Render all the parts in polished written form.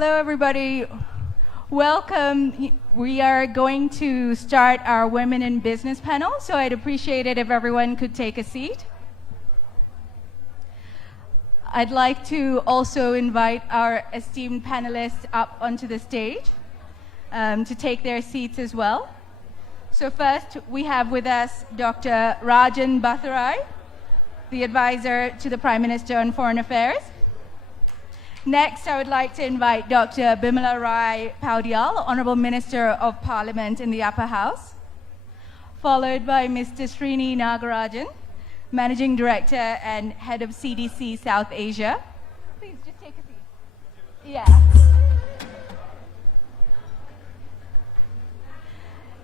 Hello, everybody. Welcome. We are going to start our Women in Business panel, so I'd appreciate it if everyone could take a seat. I'd like to also invite our esteemed panelists up onto the stage to take their seats as well. So first, we have with us Dr. Rajan Bhattarai, the advisor to the Prime Minister on Foreign Affairs. Next, I would like to invite Dr. Bimala Poudyal, Honorable Minister of Parliament in the Upper House, followed by Mr. Srini Nagaranjan, Managing Director and Head of CDC South Asia. Please, just take a seat. Yeah.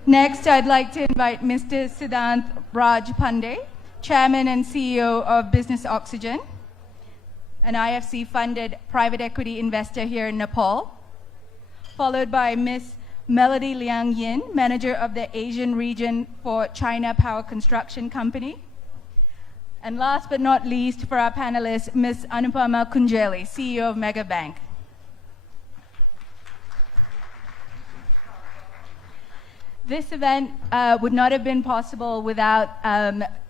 Next, I'd like to invite Mr. Siddhanta Pandey, Chairman and CEO of Business Oxygen, an IFC-funded private equity investor here in Nepal, followed by Ms. Melody Liang, Manager of the Asian region for China Power Construction Company. And last but not least, for our panelists, Ms. Anupama Khunjeli, CEO of Mega Bank. This event would not have been possible without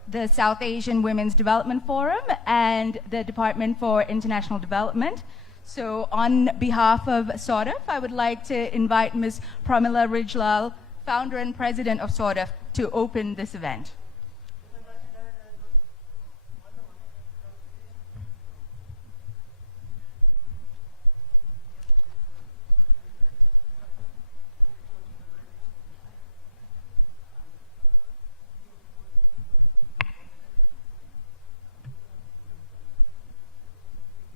the South Asian Women's Development Forum and the Department for International Development. So on behalf of SODF, I would like to invite Ms. Pramila Rijal, founder and president of SODF, to open this event.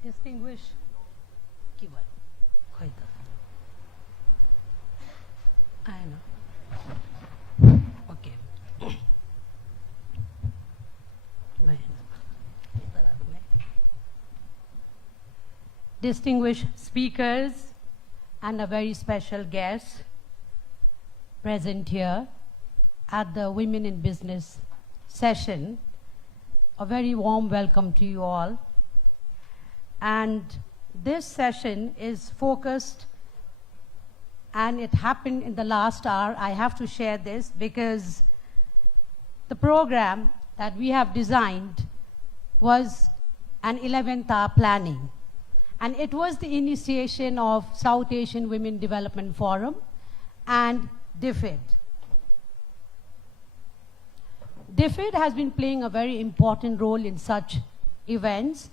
Distinguished keyword. I know. Okay. Distinguished speakers and a very special guest present here at the Women in Business session, a very warm welcome to you all. And this session is focused, and it happened in the last hour. I have to share this because the program that we have designed was an 11th hour planning. And it was the initiation of South Asian Women Development Forum and DFID. DFID has been playing a very important role in such events,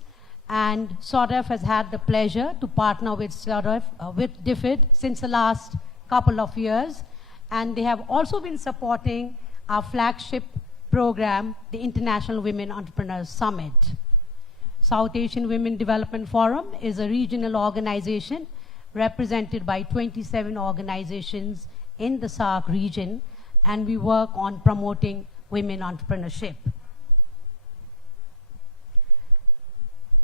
and SODF has had the pleasure to partner with with DFID since the last couple of years. And they have also been supporting our flagship program, the International Women Entrepreneurs Summit. South Asian Women Development Forum is a regional organization represented by 27 organizations in the SAARC region, and we work on promoting women entrepreneurship.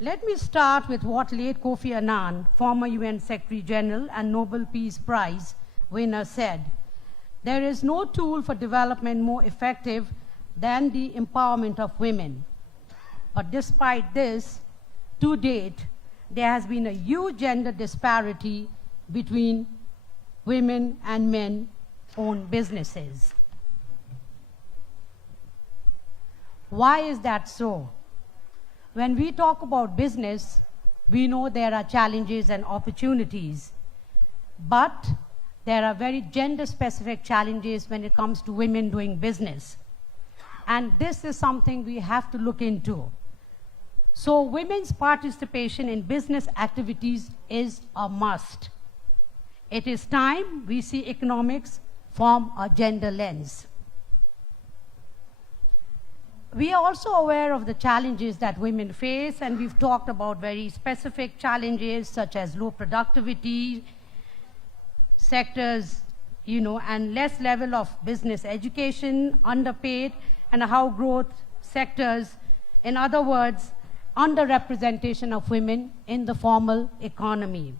Let me start with what late Kofi Annan, former UN Secretary General and Nobel Peace Prize winner, said. There is no tool for development more effective than the empowerment of women. But despite this, to date, there has been a huge gender disparity between women and men-owned businesses. Why is that so? When we talk about business, we know there are challenges and opportunities, but there are very gender-specific challenges when it comes to women doing business. And this is something we have to look into. So women's participation in business activities is a must. It is time we see economics from a gender lens. We are also aware of the challenges that women face, and we've talked about very specific challenges such as low productivity sectors, and less level of business education, underpaid, and how growth sectors, in other words, underrepresentation of women in the formal economy.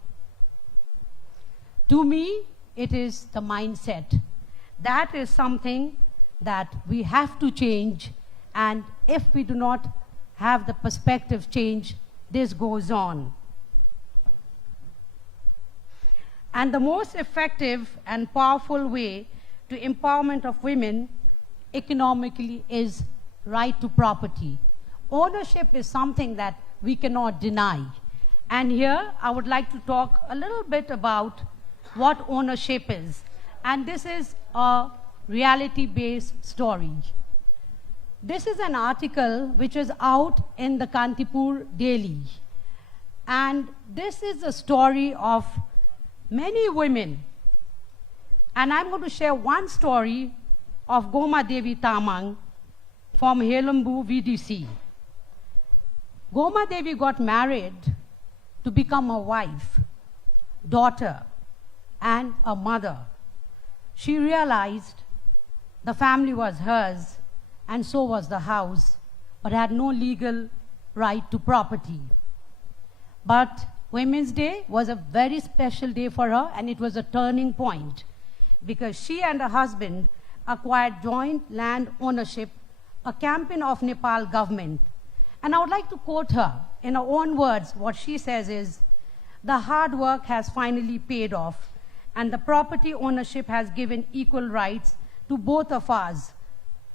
To me, it is the mindset. That is something that we have to change. And if we do not have the perspective change, this goes on. And the most effective and powerful way to empowerment of women economically is right to property. Ownership is something that we cannot deny. And here I would like to talk a little bit about what ownership is. And this is a reality-based story. This is an article which is out in the Kantipur Daily. And this is a story of many women. And I'm going to share one story of Goma Devi Tamang from Helambu VDC. Goma Devi got married to become a wife, daughter, and a mother. She realized the family was hers, and so was the house, but had no legal right to property. But Women's Day was a very special day for her, and it was a turning point because she and her husband acquired joint land ownership, a campaign of Nepal government. And I would like to quote her in her own words. What she says is, "The hard work has finally paid off, and the property ownership has given equal rights to both of us."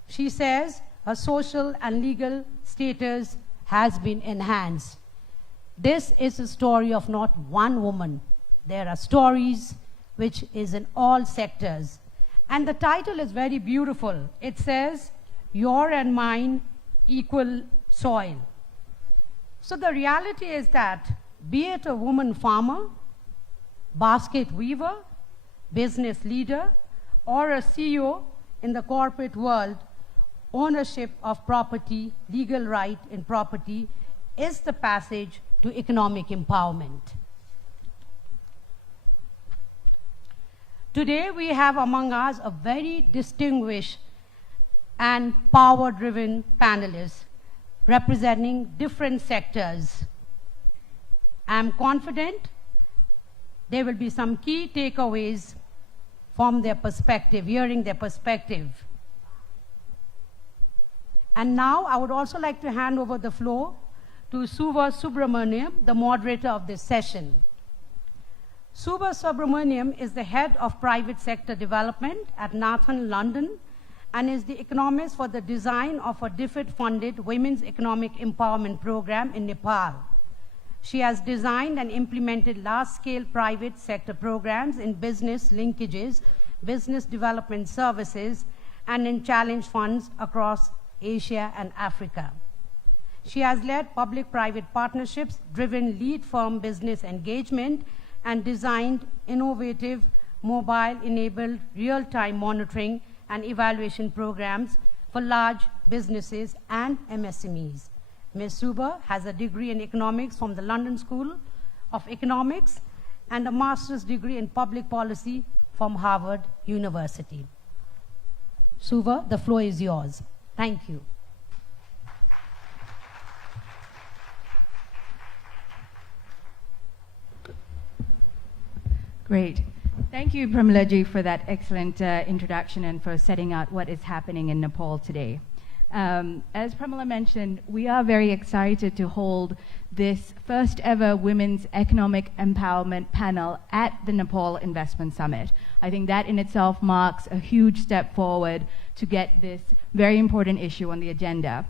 She says her social and legal status has been enhanced. This is a story of not one woman. There are stories which is in all sectors. And the title is very beautiful. It says, "Your and mine equal soil." So the reality is that, be it a woman farmer, basket weaver, business leader, or a CEO in the corporate world, ownership of property, legal right in property, is the passage to economic empowerment. Today we have among us a very distinguished and power-driven panelists representing different sectors. I am confident there will be some key takeaways from their perspective, hearing their perspective. And now I would also like to hand over the floor to Suba Subramaniam, the moderator of this session. Suba Subramaniam is the head of private sector development at Nathan, London, and is the economist for the design of a DFID-funded women's economic empowerment program in Nepal. She has designed and implemented large-scale private sector programs in business linkages, business development services, and in challenge funds across Asia and Africa. She has led public-private partnerships, driven lead firm business engagement, and designed innovative mobile-enabled real-time monitoring and evaluation programs for large businesses and MSMEs. Ms. Suba has a degree in economics from the London School of Economics and a master's degree in public policy from Harvard University. Suba, the floor is yours. Thank you. Great. Thank you, Pramila ji, for that excellent introduction and for setting out what is happening in Nepal today. As Pramila mentioned, we are very excited to hold this first ever Women's Economic Empowerment panel at the Nepal Investment Summit. I think that in itself marks a huge step forward to get this very important issue on the agenda.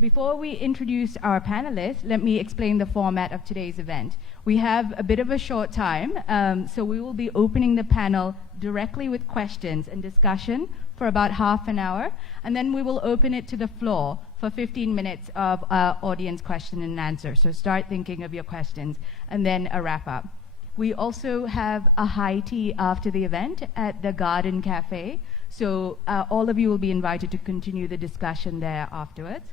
Before we introduce our panelists, let me explain the format of today's event. We have a bit of a short time, so we will be opening the panel directly with questions and discussion for about half an hour, and then we will open it to the floor for 15 minutes of audience question and answer. So start thinking of your questions, and then a wrap up. We also have a high tea after the event at the Garden Cafe, so all of you will be invited to continue the discussion there afterwards.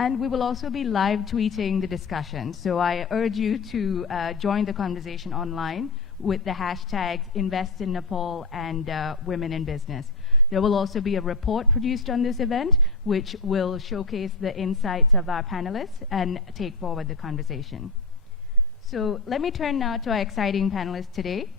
And we will also be live tweeting the discussion. So I urge you to join the conversation online with the hashtags #InvestInNepal and Women in Business. There will also be a report produced on this event, which will showcase the insights of our panelists and take forward the conversation. So let me turn now to our exciting panelists today.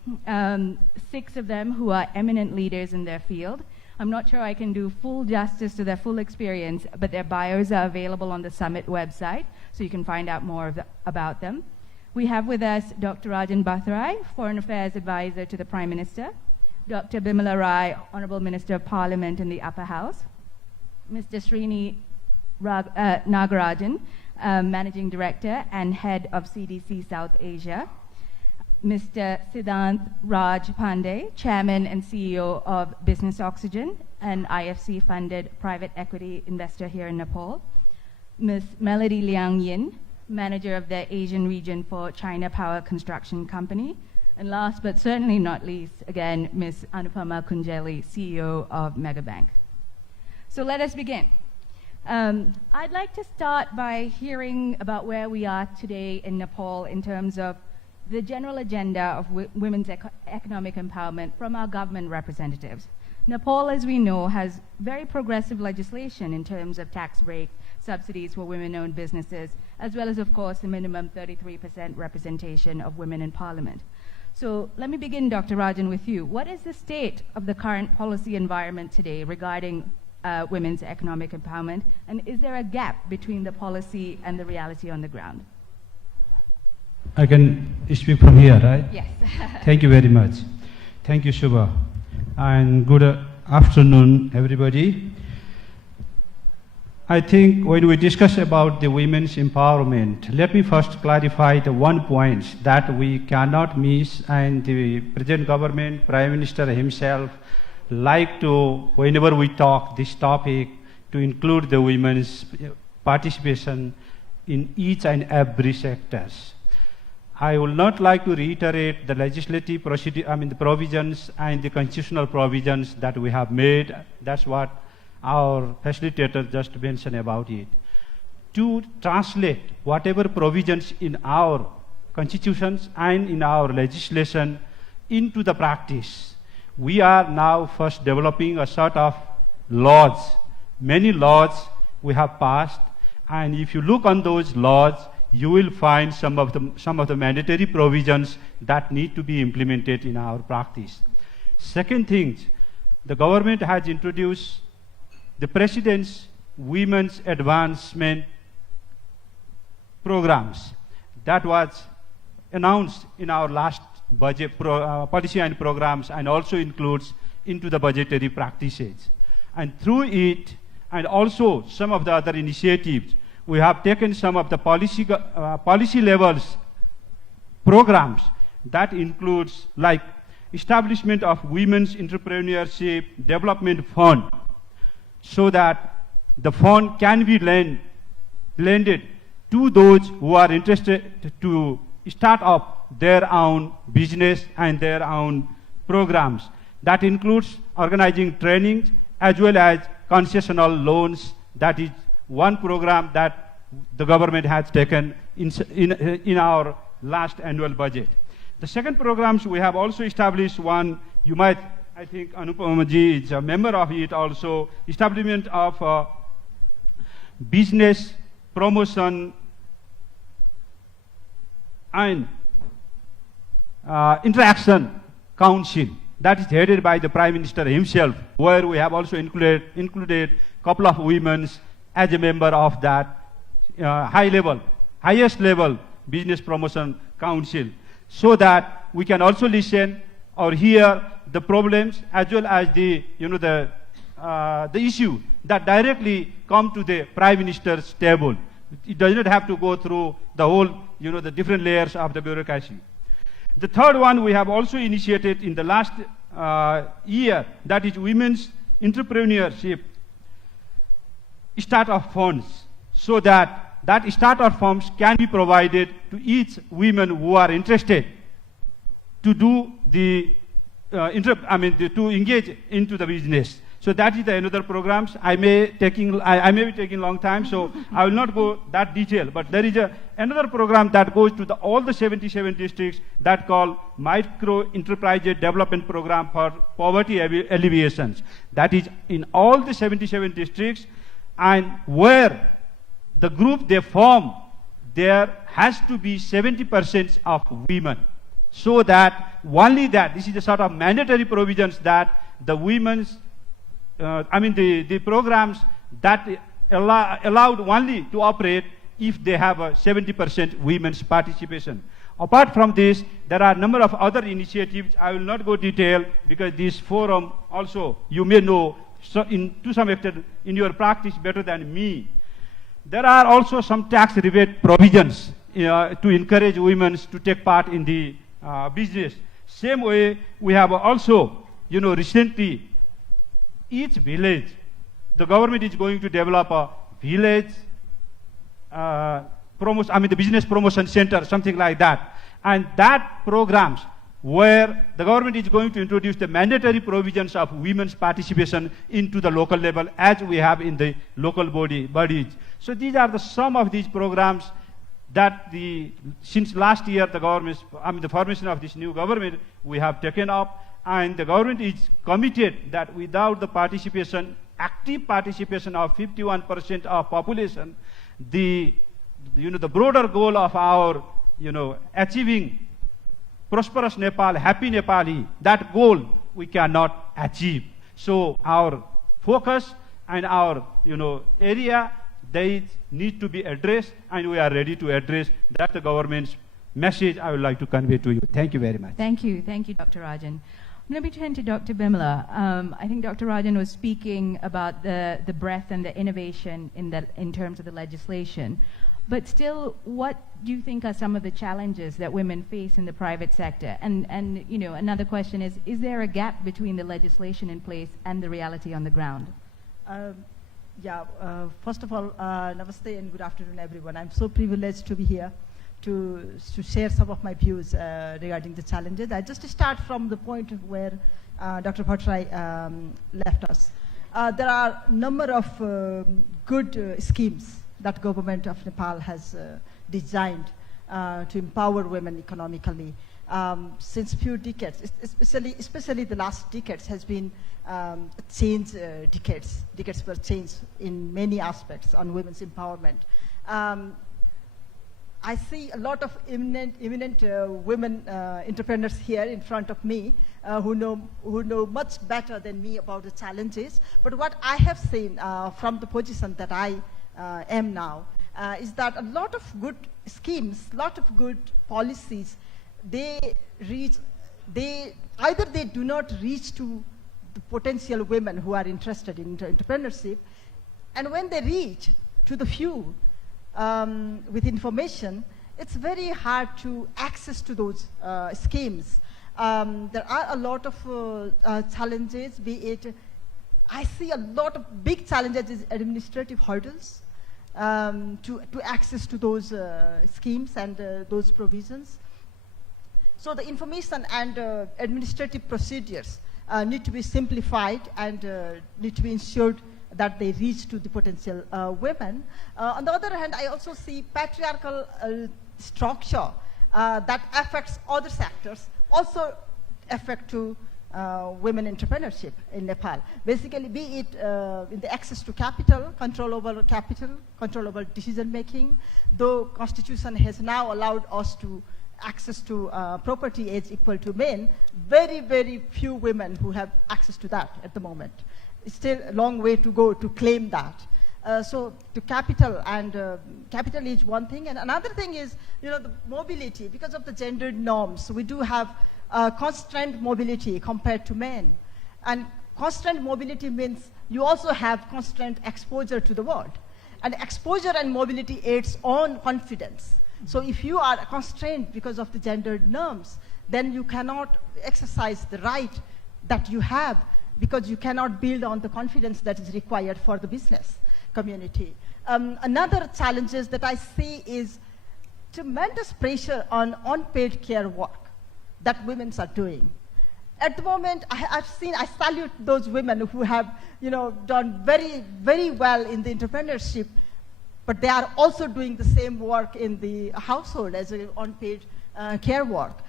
6 of them who are eminent leaders in their field. I'm not sure I can do full justice to their full experience, but their bios are available on the summit website, so you can find out more about them. We have with us Dr. Rajan Bhattarai, Foreign Affairs Advisor to the Prime Minister, Dr. Bimala Rai, Honorable Minister of Parliament in the Upper House, Mr. Srini Nagarajan, Managing Director and Head of CDC South Asia, Mr. Siddhanta Raj Pandey, Chairman and CEO of Business Oxygen, an IFC-funded private equity investor here in Nepal, Ms. Melody Liang, Manager of the Asian region for China Power Construction Company, and last but certainly not least, again, Ms. Anupama Khunjeli, CEO of Megabank. So let us begin. I'd like to start by hearing about where we are today in Nepal in terms of the general agenda of women's economic empowerment from our government representatives. Nepal, as we know, has very progressive legislation in terms of tax break, subsidies for women-owned businesses, as well as, of course, the minimum 33% representation of women in parliament. So let me begin, Dr. Rajan, with you. What is the state of the current policy environment today regarding women's economic empowerment, and is there a gap between the policy and the reality on the ground? I can speak from here, right? Yes. Thank you very much. Thank you, Suba. And good afternoon, everybody. I think when we discuss about the women's empowerment, let me first clarify the one point that we cannot miss, and the present government, Prime Minister himself, like to, whenever we talk this topic, to include the women's participation in each and every sectors. I would not like to reiterate the legislative procedure, the provisions and the constitutional provisions that we have made. That's what our facilitator just mentioned about it. To translate whatever provisions in our constitutions and in our legislation into the practice, we are now first developing a sort of laws. Many laws we have passed, and if you look on those laws, you will find some of the mandatory provisions that need to be implemented in our practice. Second thing, the government has introduced the President's Women's Advancement Programs. That was announced in our last budget policy and programs, and also includes into the budgetary practices. And through it, and also some of the other initiatives, we have taken some of the policy levels programs that includes like establishment of Women's Entrepreneurship Development Fund, so that the fund can be lended to those who are interested to start up their own business and their own programs. That includes organizing trainings as well as concessional loans. That is one program that the government has taken in our last annual budget. The second programs, we have also established one, you might, I think Anupama ji is a member of it also, establishment of business promotion and interaction council that is headed by the Prime Minister himself, where we have also included couple of women as a member of that highest level business promotion council, so that we can also listen or hear the problems as well as the issue that directly come to the Prime Minister's table. It does not have to go through the whole, the different layers of the bureaucracy. The third one we have also initiated in the last year, that is Women's Entrepreneurship Startup Funds, so that startup funds can be provided to each women who are interested to do the to engage into the business. So that is the another programs. I may be taking long time, so I will not go that detail. But there is another program that goes to all the 77 districts that call Micro Enterprise Development Program for Poverty Alleviations. That is in all the 77 districts, and where the group they form, there has to be 70% of women. So that only that, this is a sort of mandatory provisions that the women's, the programs that allowed only to operate if they have a 70% women's participation. Apart from this, there are a number of other initiatives. I will not go detail because this forum also, you may know, so to some extent in your practice better than me. There are also some tax rebate provisions to encourage women to take part in the business. Same way, we have also, recently, each village, the government is going to develop a village the business promotion center, something like that. And that programs where the government is going to introduce the mandatory provisions of women's participation into the local level as we have in the local bodies. So these are some of these programs that since last year the formation of this new government, we have taken up, and the government is committed that without the active participation of 51% of population, the broader goal of our, achieving prosperous Nepal, happy Nepali, that goal we cannot achieve. So our focus and our, area, they need to be addressed, and we are ready to address. That's the government's message I would like to convey to you. Thank you very much. Thank you, Dr. Rajan. I'm going to turn to Dr. Bimala. I think Dr. Rajan was speaking about the breadth and the innovation in terms of the legislation. But still, what do you think are some of the challenges that women face in the private sector? And another question is there a gap between the legislation in place and the reality on the ground? First of all, namaste and good afternoon, everyone. I'm so privileged to be here to share some of my views regarding the challenges. I just start from the point where Dr. Bhattarai left us. There are a number of good schemes that government of Nepal has designed to empower women economically. Since few decades, especially the last decades has been decades were changed in many aspects on women's empowerment. I see a lot of eminent women entrepreneurs here in front of me who know much better than me about the challenges. But what I have seen from the position that I am now is that a lot of good schemes, a lot of good policies, either they do not reach to the potential women who are interested in entrepreneurship, and when they reach to the few with information, it's very hard to access to those schemes. There are a lot of challenges, I see a lot of big challenges is administrative hurdles to access to those schemes and those provisions. So the information and administrative procedures need to be simplified and need to be ensured that they reach to the potential women. On the other hand, I also see patriarchal structure that affects other sectors also affect to women entrepreneurship in Nepal. Basically, be it in the access to capital, control over decision making, though Constitution has now allowed us to access to property age equal to men, very, very few women who have access to that at the moment. It's still a long way to go to claim that. So to capital, and capital is one thing, and another thing is, the mobility. Because of the gendered norms, we do have constrained mobility compared to men. And constrained mobility means you also have constrained exposure to the world. And exposure and mobility aids on confidence. So if you are constrained because of the gendered norms, then you cannot exercise the right that you have, because you cannot build on the confidence that is required for the business community. Another challenges that I see is tremendous pressure on unpaid care work that women are doing. At the moment, I salute those women who have, done very, very well in the entrepreneurship, but they are also doing the same work in the household as unpaid care work.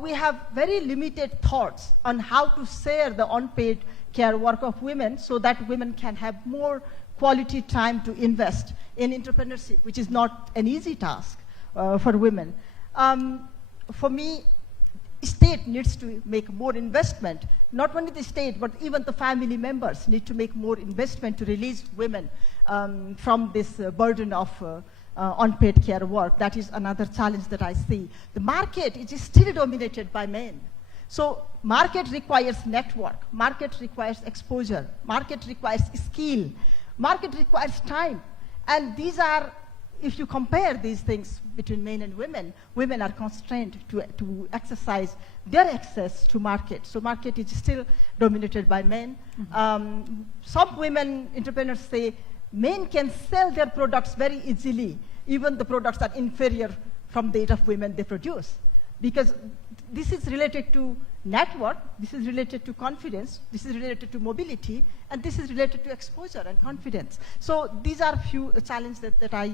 We have very limited thoughts on how to share the unpaid care work of women so that women can have more quality time to invest in entrepreneurship, which is not an easy task for women. For me, state needs to make more investment. Not only the state, but even the family members need to make more investment to release women from this burden of unpaid care work. That is another challenge that I see. The market is still dominated by men. So market requires network, market requires exposure, market requires skill, market requires time. And these are, if you compare these things between men and women are constrained to exercise their access to market. So market is still dominated by men. Some women entrepreneurs say men can sell their products very easily, even the products are inferior from the rate of women they produce. Because this is related to network, this is related to confidence, this is related to mobility, and this is related to exposure and confidence. So these are few challenges that I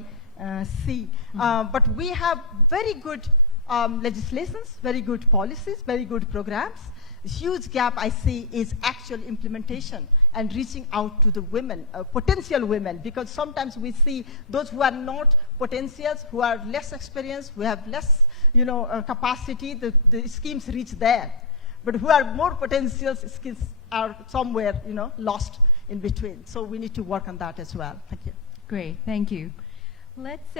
see. But we have very good legislations, very good policies, very good programs. The huge gap I see is actual implementation and reaching out to the women, potential women, because sometimes we see those who are not potentials, who are less experienced, who have less capacity, the schemes reach there. But who are more potentials, skills are somewhere lost in between. So we need to work on that as well. Thank you. Great, thank you. Let's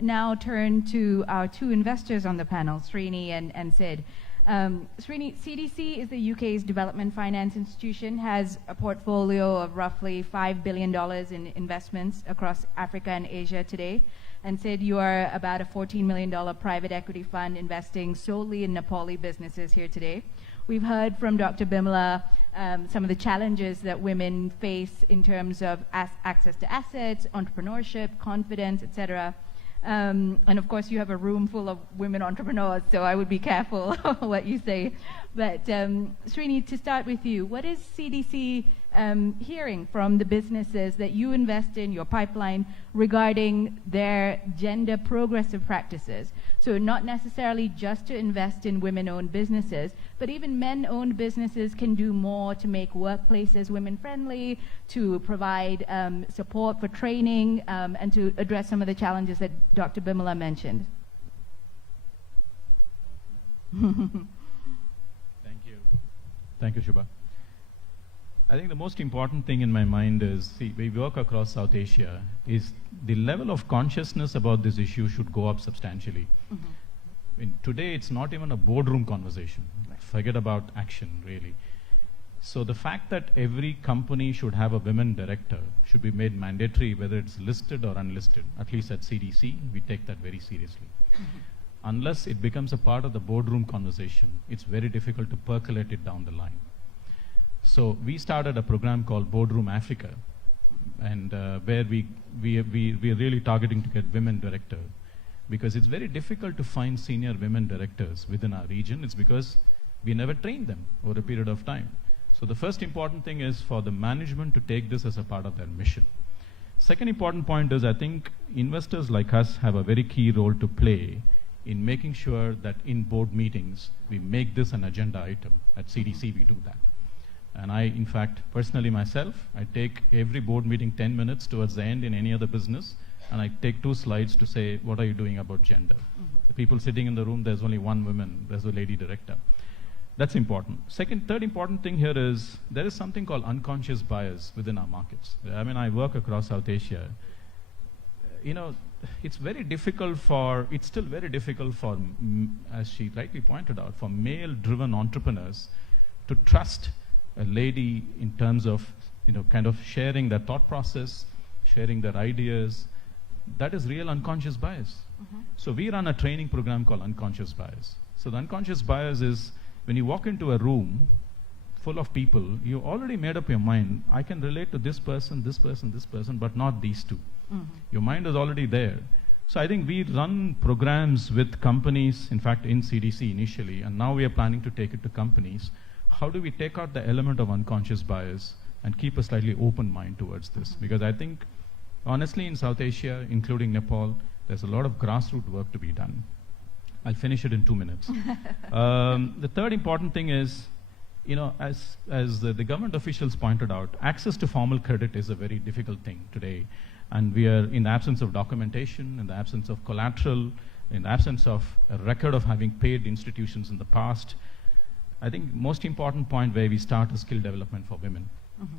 now turn to our two investors on the panel, Srini and Sid. Srini, CDC is the UK's development finance institution, has a portfolio of roughly $5 billion in investments across Africa and Asia today. And Sid, you are about a $14 million private equity fund investing solely in Nepali businesses here today. We've heard from Dr. Bimala some of the challenges that women face in terms of access to assets, entrepreneurship, confidence, etc. And of course, you have a room full of women entrepreneurs, so I would be careful what you say. But Srini, to start with you, what is CDC hearing from the businesses that you invest in, your pipeline, regarding their gender progressive practices? So not necessarily just to invest in women-owned businesses, but even men-owned businesses can do more to make workplaces women-friendly, to provide support for training, and to address some of the challenges that Dr. Bimala mentioned. Thank you. Thank you, Suba. I think the most important thing in my mind is, see, we work across South Asia, is the level of consciousness about this issue should go up substantially. I mean, today, it's not even a boardroom conversation. Forget about action, really. So the fact that every company should have a women director should be made mandatory, whether it's listed or unlisted. At least at CDC, we take that very seriously. Unless it becomes a part of the boardroom conversation, it's very difficult to percolate it down the line. So we started a program called Boardroom Africa, and where we are really targeting to get women director, because it's very difficult to find senior women directors within our region. It's because we never trained them over a period of time. So the first important thing is for the management to take this as a part of their mission. Second important point is, I think investors like us have a very key role to play in making sure that in board meetings, we make this an agenda item. At CDC, we do that. And I, in fact, personally myself, I take every board meeting 10 minutes towards the end in any other business, and I take 2 slides to say, what are you doing about gender? The people sitting in the room, there's only one woman, there's a lady director. That's important. Third important thing here is, there is something called unconscious bias within our markets. I mean, I work across South Asia. It's still very difficult for, as she rightly pointed out, for male-driven entrepreneurs to trust a lady in terms of, kind of sharing their thought process, sharing their ideas. That is real unconscious bias. So we run a training program called Unconscious Bias. So the unconscious bias is, when you walk into a room full of people, you already made up your mind, I can relate to this person, this person, this person, but not these two. Your mind is already there. So I think we run programs with companies, in fact in CDC initially, and now we are planning to take it to companies. How do we take out the element of unconscious bias and keep a slightly open mind towards this? Because I think, honestly, in South Asia, including Nepal, there's a lot of grassroots work to be done. I'll finish it in 2 minutes. The third important thing is, as the government officials pointed out, access to formal credit is a very difficult thing today. And we are, in the absence of documentation, in the absence of collateral, in the absence of a record of having paid institutions in the past, I think most important point where we start is skill development for women.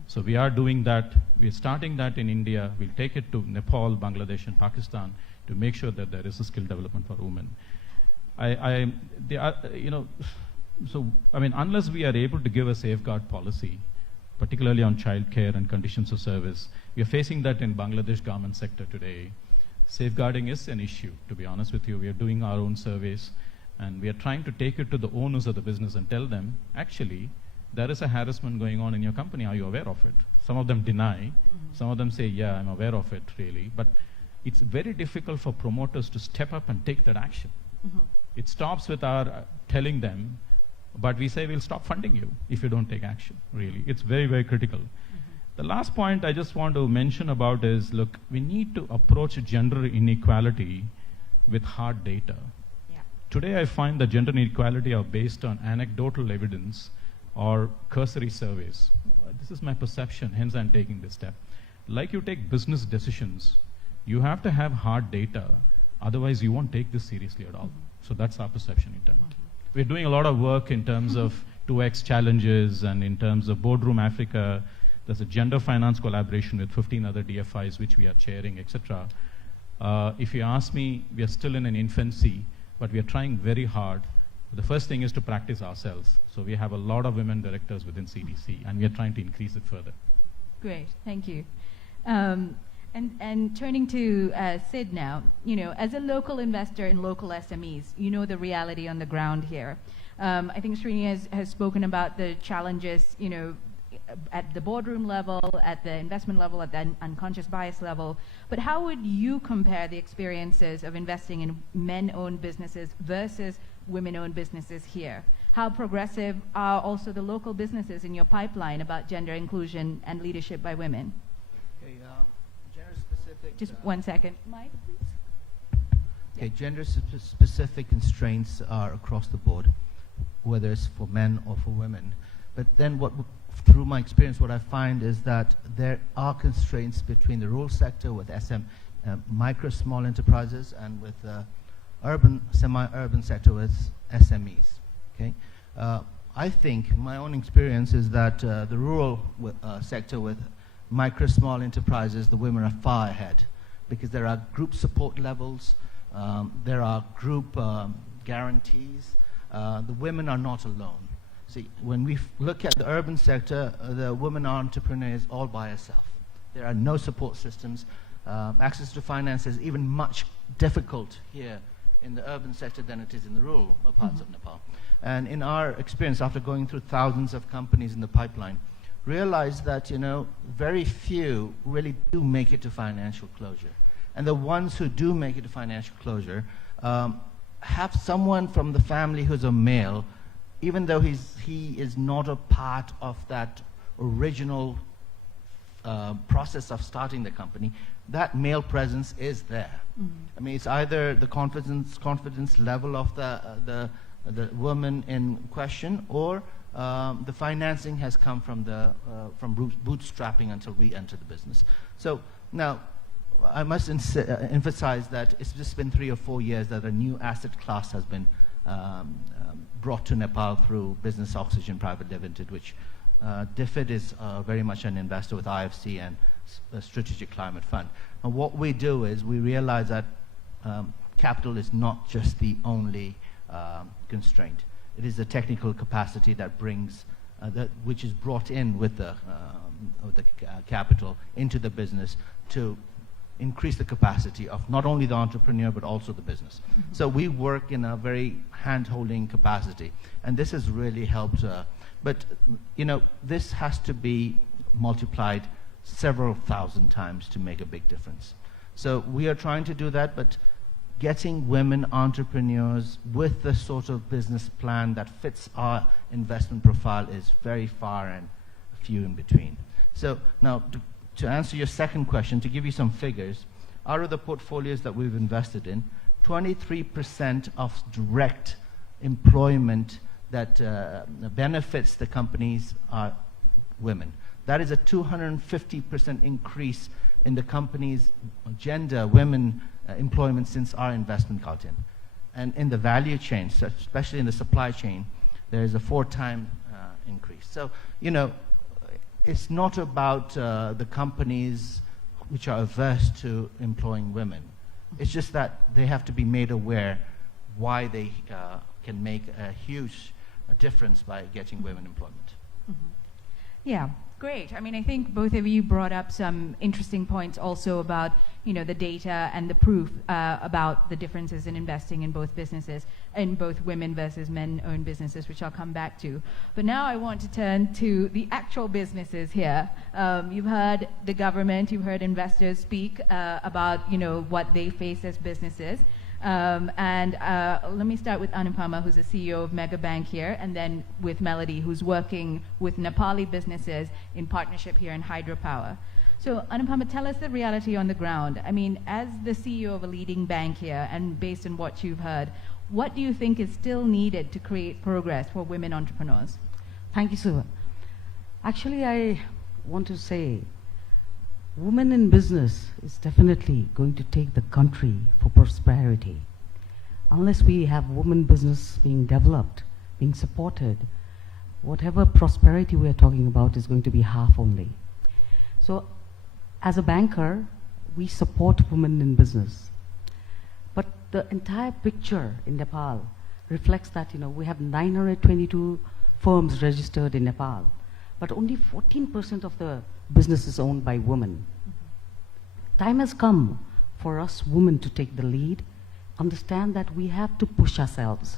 So we are doing that. We're starting that in India. We'll take it to Nepal, Bangladesh, and Pakistan to make sure that there is a skill development for women. Unless we are able to give a safeguard policy, particularly on childcare and conditions of service, we are facing that in Bangladesh government sector today. Safeguarding is an issue, to be honest with you. We are doing our own surveys, and we are trying to take it to the owners of the business and tell them, actually, there is a harassment going on in your company. Are you aware of it? Some of them deny. Some of them say, yeah, I'm aware of it, really. But it's very difficult for promoters to step up and take that action. It stops with our telling them, but we say we'll stop funding you if you don't take action, really. It's very, very critical. The last point I just want to mention about is, look, we need to approach gender inequality with hard data. Today I find that gender inequality are based on anecdotal evidence or cursory surveys. This is my perception, hence I'm taking this step. Like you take business decisions, you have to have hard data, otherwise you won't take this seriously at all. So that's our perception internally. We're doing a lot of work in terms of 2X challenges and in terms of Boardroom Africa. There's a gender finance collaboration with 15 other DFIs which we are chairing, etc. If you ask me, we are still in an infancy, but we are trying very hard. The first thing is to practice ourselves. So we have a lot of women directors within CDC, and we are trying to increase it further. Great, thank you. And turning to Sid now, as a local investor in local SMEs, you know the reality on the ground here. I think Srini has spoken about the challenges, at the boardroom level, at the investment level, at the unconscious bias level. But how would you compare the experiences of investing in men-owned businesses versus women-owned businesses here? How progressive are also the local businesses in your pipeline about gender inclusion and leadership by women? Okay, gender-specific... Just 1 second. Mike, please. Okay, gender-specific constraints are across the board, whether it's for men or for women. But then through my experience, what I find is that there are constraints between the rural sector with micro, small enterprises and with urban, semi-urban sector with SMEs. Okay, I think my own experience is that the rural sector with micro, small enterprises, the women are far ahead because there are group support levels, there are group guarantees. The women are not alone. See, when we look at the urban sector, the woman entrepreneur is all by herself. There are no support systems. Access to finance is even much difficult here in the urban sector than it is in the rural parts of Nepal. And in our experience, after going through thousands of companies in the pipeline, realized that, very few really do make it to financial closure. And the ones who do make it to financial closure have someone from the family who's a male, even though he is not a part of that original process of starting the company, that male presence is there. I mean, it's either the confidence level of the woman in question, or the financing has come from bootstrapping until we enter the business. So now, I must emphasize that it's just been 3 or 4 years that a new asset class has been brought to Nepal through Business Oxygen Private Limited, which DFID is very much an investor with IFC and a Strategic Climate Fund. And what we do is we realize that capital is not just the only constraint. It is the technical capacity that brings, which is brought in with the capital into the business to increase the capacity of not only the entrepreneur but also the business. So we work in a very hand-holding capacity, and this has really helped. But this has to be multiplied several thousand times to make a big difference. So we are trying to do that, but getting women entrepreneurs with the sort of business plan that fits our investment profile is very far and few in between. So now, to answer your second question, to give you some figures, out of the portfolios that we've invested in, 23% of direct employment that benefits the companies are women. That is a 250% increase in the company's women employment since our investment got in. And in the value chain, especially in the supply chain, there is a 4-time increase. So, it's not about the companies which are averse to employing women. It's just that they have to be made aware why they can make a huge difference by getting women employment. Yeah, great. I mean, I think both of you brought up some interesting points also about, the data and the proof about the differences in investing in both businesses, in both women versus men-owned businesses, which I'll come back to. But now I want to turn to the actual businesses here. You've heard the government, you've heard investors speak about, what they face as businesses. Let me start with Anupama, who's the CEO of Mega Bank here, and then with Melody, who's working with Nepali businesses in partnership here in hydropower. So Anupama, tell us the reality on the ground. I mean, as the CEO of a leading bank here, and based on what you've heard, what do you think is still needed to create progress for women entrepreneurs? Thank you, Suba. Actually, I want to say, women in business is definitely going to take the country for prosperity. Unless we have women business being developed, being supported, whatever prosperity we are talking about is going to be half only. So, as a banker, we support women in business. But the entire picture in Nepal reflects that, we have 922 firms registered in Nepal, but only 14% of the business is owned by women. Time has come for us women to take the lead, understand that we have to push ourselves.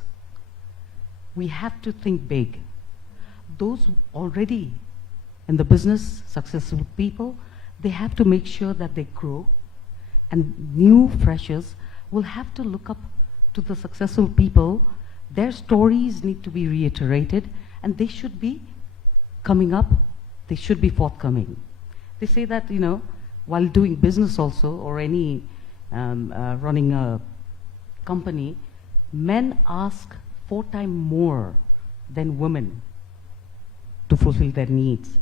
We have to think big. Those already in the business, successful people, they have to make sure that they grow, and new freshers will have to look up to the successful people. Their stories need to be reiterated, and they should be coming up, they should be forthcoming. They say that, while doing business also, or any running a company, men ask 4 times more than women to fulfill their needs.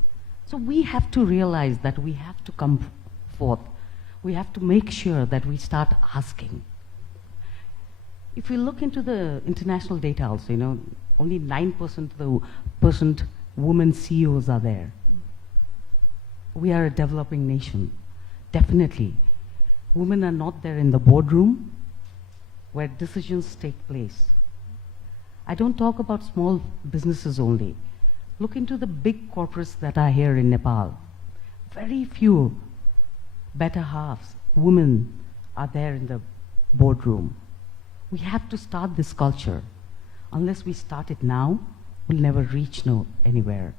So we have to realize that we have to come forth. We have to make sure that we start asking. If we look into the international data also, only 9% of the women CEOs are there. We are a developing nation. Definitely. Women are not there in the boardroom where decisions take place. I don't talk about small businesses only. Look into the big corporates that are here in Nepal. Very few better halves, women, are there in the boardroom. We have to start this culture. Unless we start it now, we'll never reach anywhere.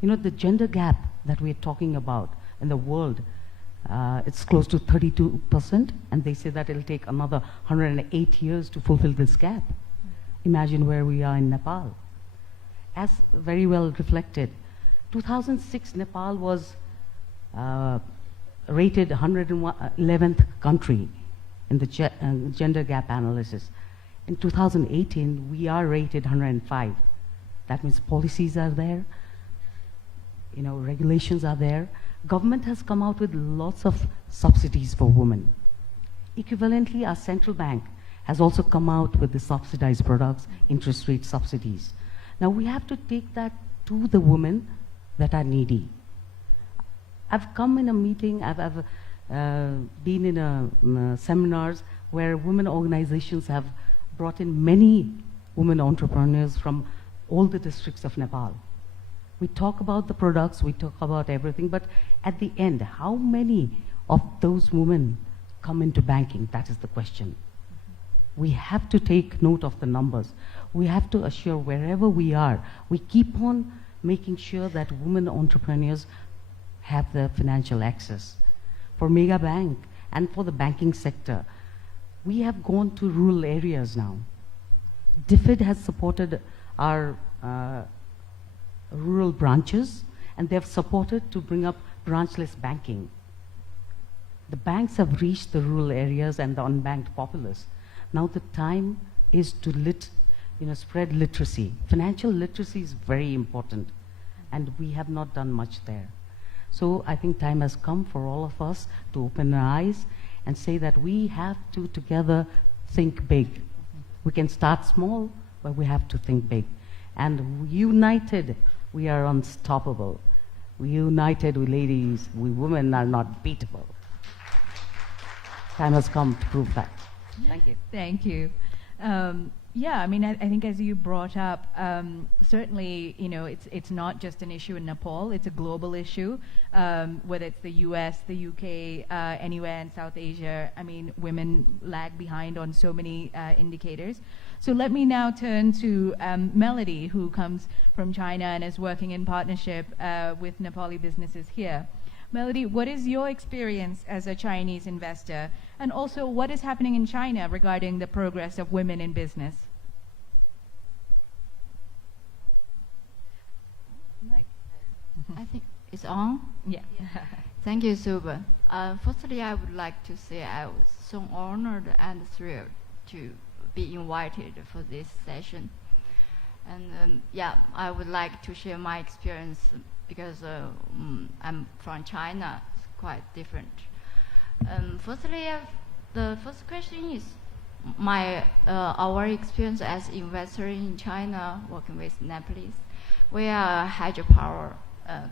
The gender gap that we're talking about in the world, it's close to 32%, and they say that it'll take another 108 years to fulfill this gap. Imagine where we are in Nepal. As very well reflected, 2006 Nepal was rated 111th country in the gender gap analysis. In 2018, we are rated 105. That means policies are there, regulations are there. Government has come out with lots of subsidies for women. Equivalently, our central bank has also come out with the subsidized products, interest rate subsidies. Now we have to take that to the women that are needy. I've come in a meeting, I've been in seminars where women organizations have brought in many women entrepreneurs from all the districts of Nepal. We talk about the products, we talk about everything, but at the end, how many of those women come into banking? That is the question. We have to take note of the numbers. We have to assure wherever we are, we keep on making sure that women entrepreneurs have the financial access. For Mega Bank and for the banking sector, we have gone to rural areas now. DFID has supported our rural branches, and they have supported to bring up branchless banking. The banks have reached the rural areas and the unbanked populace. Now the time is to spread literacy. Financial literacy is very important, and we have not done much there. So I think time has come for all of us to open our eyes and say that we have to together think big. We can start small, but we have to think big. And united, we are unstoppable. We united, we ladies, we women are not beatable. Time has come to prove that. Thank you. Thank you. Yeah, I mean, I think as you brought up, certainly, you know, it's not just an issue in Nepal, it's a global issue, whether it's the US, the UK, anywhere in South Asia. I mean, women lag behind on so many indicators. So let me now turn to Melody, who comes from China and is working in partnership with Nepali businesses here. Melody, what is your experience as a Chinese investor? And also, what is happening in China regarding the progress of women in business? I think it's on. Yeah. Thank you, Suba. Firstly, I would like to say I was so honored and thrilled to be invited for this session. And yeah, I would like to share my experience because I'm from China. It's quite different. Firstly, the first question is our experience as investor in China working with Nepalese. We are a hydropower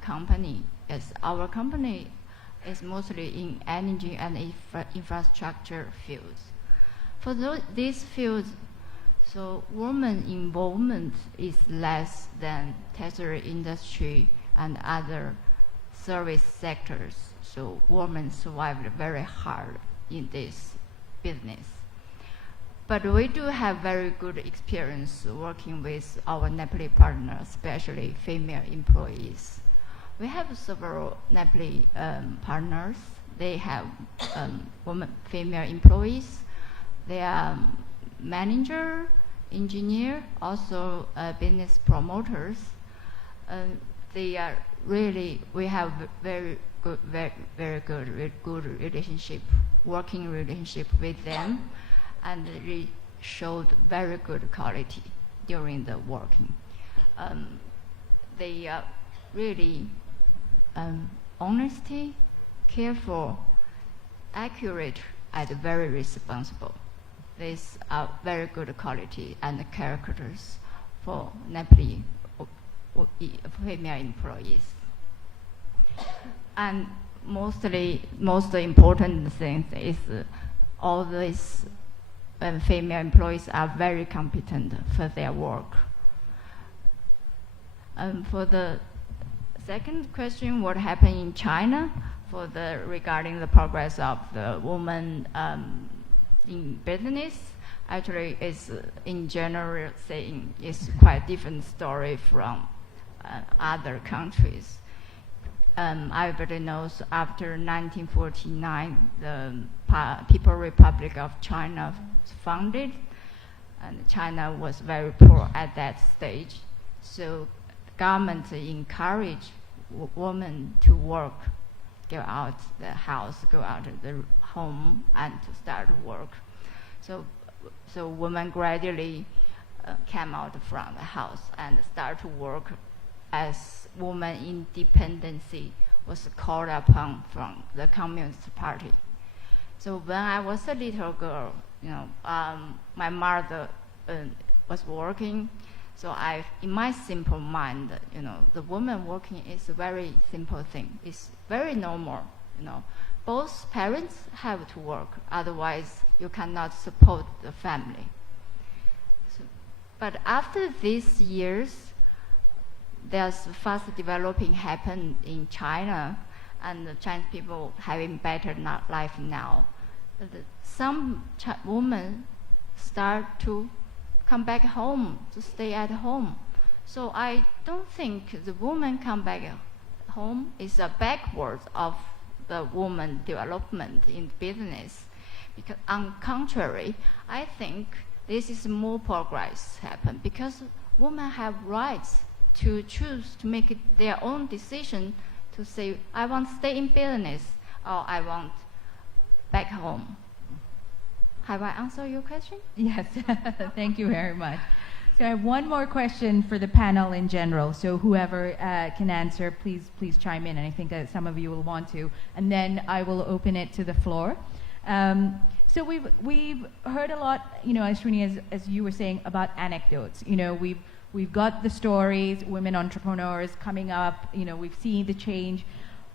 company. Yes, our company is mostly in energy and infrastructure fields. For these fields, so women involvement is less than tertiary industry and other service sectors. So women survived very hard in this business. But we do have very good experience working with our Nepali partners, especially female employees. We have several Nepali partners. They have female employees. They are manager, engineer, also business promoters. They are really, we have very good relationship, working relationship with them, and they showed very good quality during the working. They are really honesty, careful, accurate, and very responsible. These are very good quality and characters for Nepali female employees. And most important thing is all these female employees are very competent for their work. For the second question, what happened in China regarding the progress of the woman in business, actually is in general saying it's quite different story from other countries. Everybody knows after 1949, the People's Republic of China was founded, and China was very poor at that stage. So government encouraged women to work, go out the house, go out of the home, and to start work. So women gradually came out from the house and start to work as woman independency was called upon from the Communist Party. So when I was a little girl, my mother was working. So in my simple mind, the woman working is a very simple thing. It's very normal, Both parents have to work, otherwise you cannot support the family. But after these years, there's fast developing happen in China, and the Chinese people having better life now. Some women start to come back home, to stay at home. So I don't think the woman come back home is a backwards of the woman development in business. Because on contrary, I think this is more progress happen because women have rights to choose to make it their own decision to say, I want to stay in business or I want back home. Have I answered your question? Yes, thank you very much. So I have one more question for the panel in general. So whoever can answer, please chime in. And I think that some of you will want to. And then I will open it to the floor. So we've heard a lot, as Srini, as you were saying, about anecdotes. We've got the stories, women entrepreneurs coming up, we've seen the change.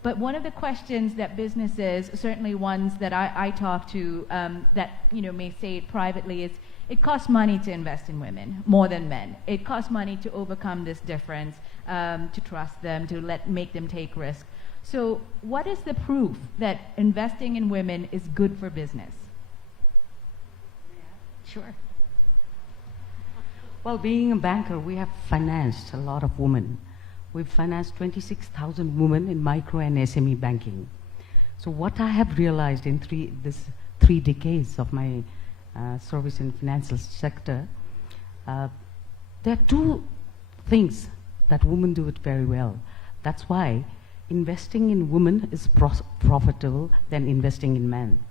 But one of the questions that businesses, certainly ones that I talk to, that may say it privately, is it costs money to invest in women more than men. It costs money to overcome this difference, to trust them, to make them take risk. So what is the proof that investing in women is good for business? Sure. Well, being a banker, we have financed a lot of women. We've financed 26,000 women in micro and SME banking. So what I have realized in three decades of my service in financial sector, there are two things that women do it very well. That's why investing in women is profitable than investing in men.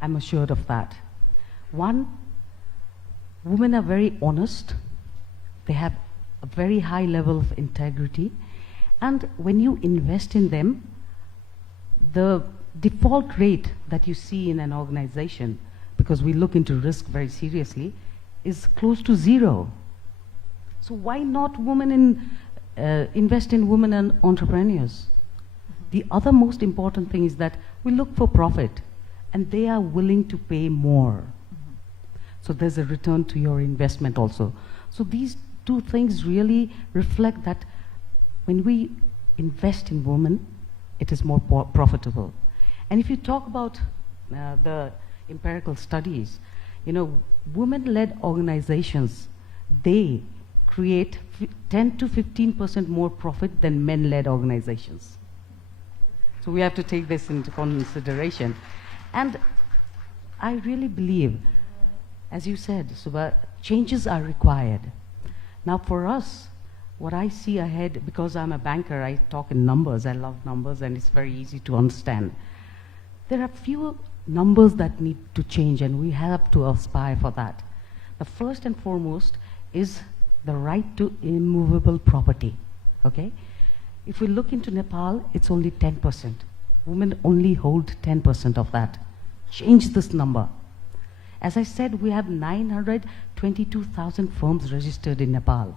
I'm assured of that. One, women are very honest. They have a very high level of integrity. And when you invest in them, the default rate that you see in an organization, because we look into risk very seriously, is close to zero. So why not invest in women and entrepreneurs? The other most important thing is that we look for profit, and they are willing to pay more. So there's a return to your investment also. So these two things really reflect that when we invest in women, it is more profitable. And if you talk about the empirical studies, women-led organizations, they create 10 to 15% more profit than men-led organizations. So we have to take this into consideration. And I really believe, as you said, Suba, changes are required. Now for us, what I see ahead, because I'm a banker, I talk in numbers, I love numbers, and it's very easy to understand. There are few numbers that need to change, and we have to aspire for that. The first and foremost is the right to immovable property, okay? If we look into Nepal, it's only 10%. Women only hold 10% of that. Change this number. As I said, we have 922,000 firms registered in Nepal.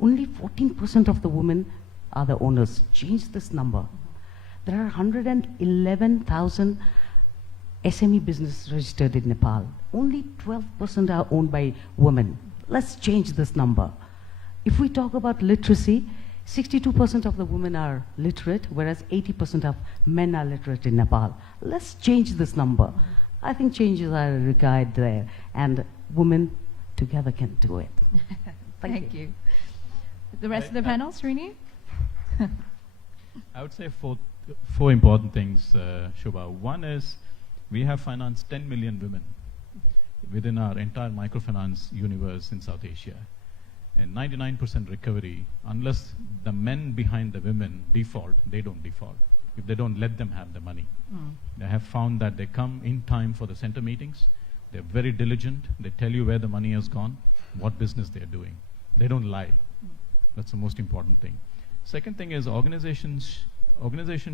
Only 14% of the women are the owners. Change this number. There are 111,000 SME businesses registered in Nepal. Only 12% are owned by women. Let's change this number. If we talk about literacy, 62% of the women are literate, whereas 80% of men are literate in Nepal. Let's change this number. I think changes are required there, and women together can do it. Thank you. The rest of the panel, Srini? I would say four important things, Shubha. One is we have financed 10 million women within our entire microfinance universe in South Asia. And 99% recovery, unless the men behind the women default, they don't default. If they don't let them have the money. They have found that they come in time for the center meetings. They're very diligent. They tell you where the money has gone, what business they're doing. They don't lie. That's the most important thing. Second thing is organizations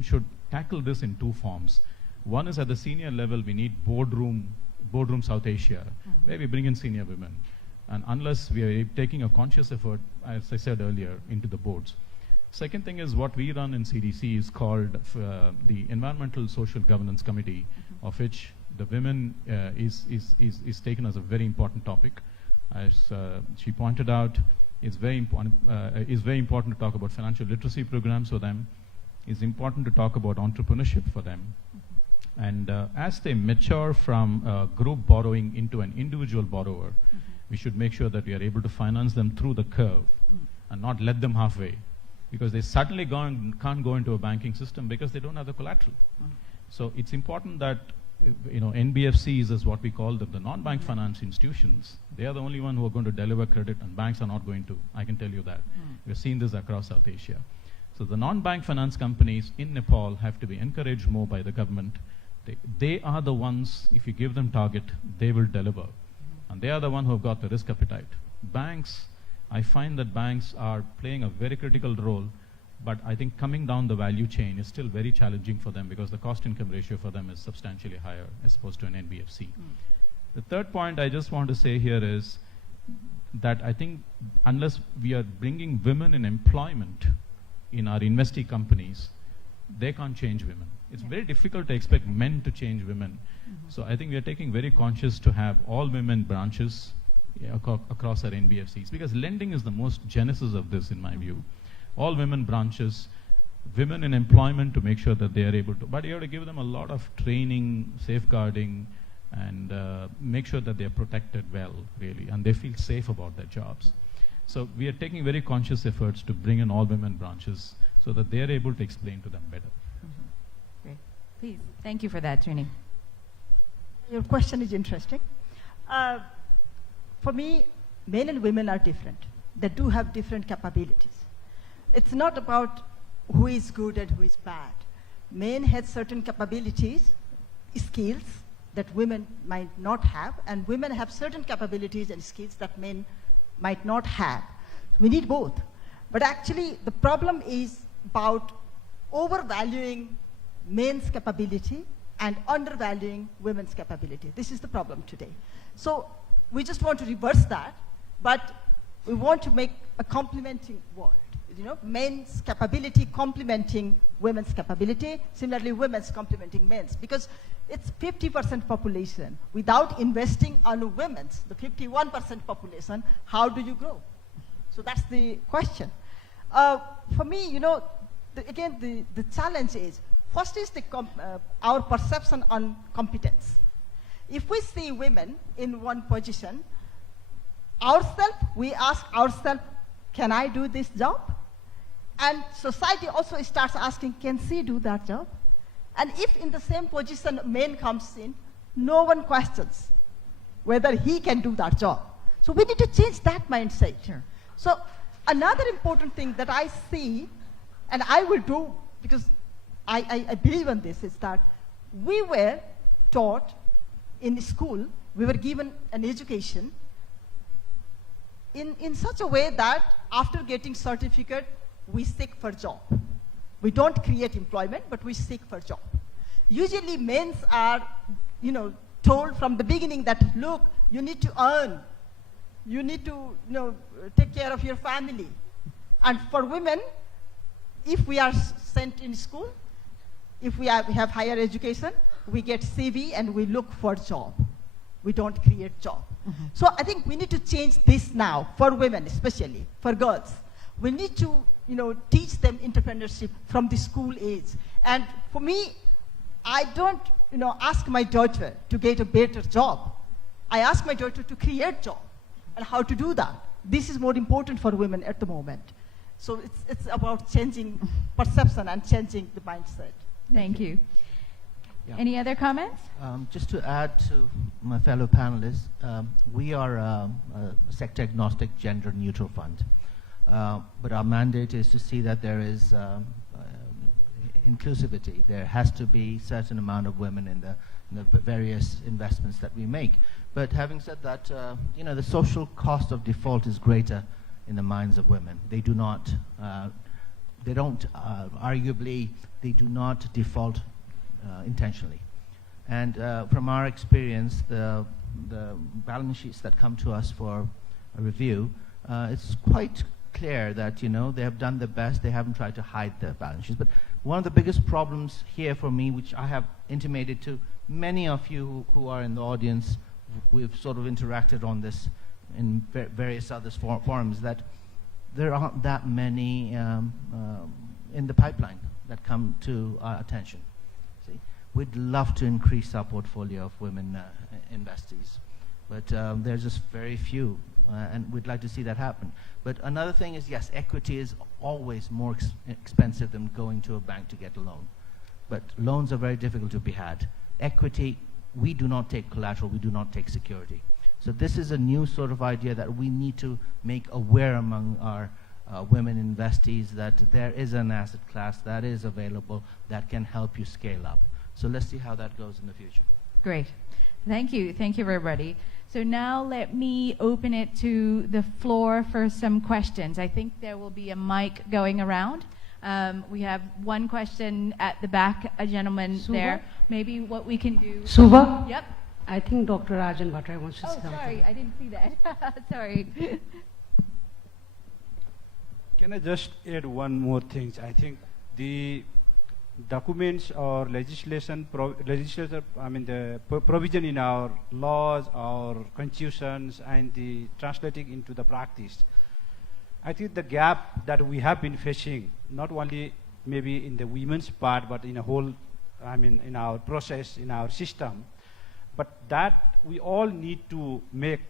should tackle this in two forms. One is at the senior level, we need boardroom South Asia, where we bring in senior women. And unless we are taking a conscious effort, as I said earlier, into the boards. Second thing is what we run in CDC is called the Environmental Social Governance Committee, of which the women is taken as a very important topic. As she pointed out, it's very important to talk about financial literacy programs for them. It's important to talk about entrepreneurship for them. And as they mature from group borrowing into an individual borrower, we should make sure that we are able to finance them through the curve and not let them halfway, because they suddenly can't go into a banking system because they don't have the collateral. So it's important that NBFCs is what we call the non-bank finance institutions. They are the only one who are going to deliver credit, and banks are not going to. I can tell you that. We've seen this across South Asia. So the non-bank finance companies in Nepal have to be encouraged more by the government. They are the ones, if you give them target, they will deliver. And they are the ones who have got the risk appetite. Banks, I find that banks are playing a very critical role, but I think coming down the value chain is still very challenging for them because the cost-income ratio for them is substantially higher as opposed to an NBFC. The third point I just want to say here is that I think unless we are bringing women in employment in our investee companies, they can't change women. It's very difficult to expect men to change women. So I think we are taking very conscious to have all women branches across our NBFCs, because lending is the most genesis of this in my view. All women branches, women in employment to make sure that they are able to, but you have to give them a lot of training, safeguarding, and make sure that they are protected well, really, and they feel safe about their jobs. So we are taking very conscious efforts to bring in all women branches so that they are able to explain to them better. Great. Please, thank you for that, Srini. Your question is interesting. For me, men and women are different. They do have different capabilities. It's not about who is good and who is bad. Men have certain capabilities, skills that women might not have, and women have certain capabilities and skills that men might not have. We need both. But actually, the problem is about overvaluing men's capability and undervaluing women's capability. This is the problem today. So we just want to reverse that, but we want to make a complementing world. You know, men's capability complementing women's capability, similarly women's complementing men's, because it's 50% population. Without investing on women's, the 51% population, how do you grow? So that's the question. For me, you know, the challenge is, first is our perception on competence. If we see women in one position, we ask ourselves, can I do this job? And society also starts asking, can she do that job? And if in the same position man comes in, no one questions whether he can do that job. So we need to change that mindset. Sure. So another important thing that I see, and I will do, because I believe in this, is that we were taught in school, we were given an education in such a way that after getting certificate, we seek for job. We don't create employment, but we seek for job. Usually men are, you know, told from the beginning that, look, you need to earn. You need to, you know, take care of your family. And for women, if we are sent in school, if we have higher education, we get CV and we look for job. We don't create job. So I think we need to change this now, for women especially, for girls. We need to, you know, teach them entrepreneurship from the school age. And for me, I don't, you know, ask my daughter to get a better job. I ask my daughter to create job and how to do that. This is more important for women at the moment. So it's about changing perception and changing the mindset. Thank you. Yeah. Any other comments? Just to add to my fellow panelists, we are a sector-agnostic, gender-neutral fund. But our mandate is to see that there is inclusivity. There has to be a certain amount of women in the various investments that we make. But having said that, you know, the social cost of default is greater in the minds of women. They do not, arguably, they do not default intentionally. And from our experience, the balance sheets that come to us for a review, it's quite clear that, you know, they have done their best. They haven't tried to hide their balance sheets. But one of the biggest problems here for me, which I have intimated to many of you who are in the audience, we've sort of interacted on this in various other forums, that there aren't that many in the pipeline that come to our attention. See, we'd love to increase our portfolio of women investees, but there's just very few, and we'd like to see that happen. But another thing is, yes, equity is always more expensive than going to a bank to get a loan. But loans are very difficult to be had. Equity, we do not take collateral, we do not take security. So this is a new sort of idea that we need to make aware among our women investees, that there is an asset class that is available that can help you scale up. So let's see how that goes in the future. Great. Thank you. Thank you, everybody. So now let me open it to the floor for some questions. I think there will be a mic going around. We have one question at the back, a gentleman Suba? there. Maybe what we can do... Suba? Yep. I think Dr. Rajan Bhattarai wants to say something. Sorry, I didn't see that. Sorry. Can I just add one more thing? I think the documents or legislation, the provision in our laws, our constitutions, and the translating into the practice. I think the gap that we have been facing, not only maybe in the women's part, but in a whole, in our process, in our system, but that we all need to make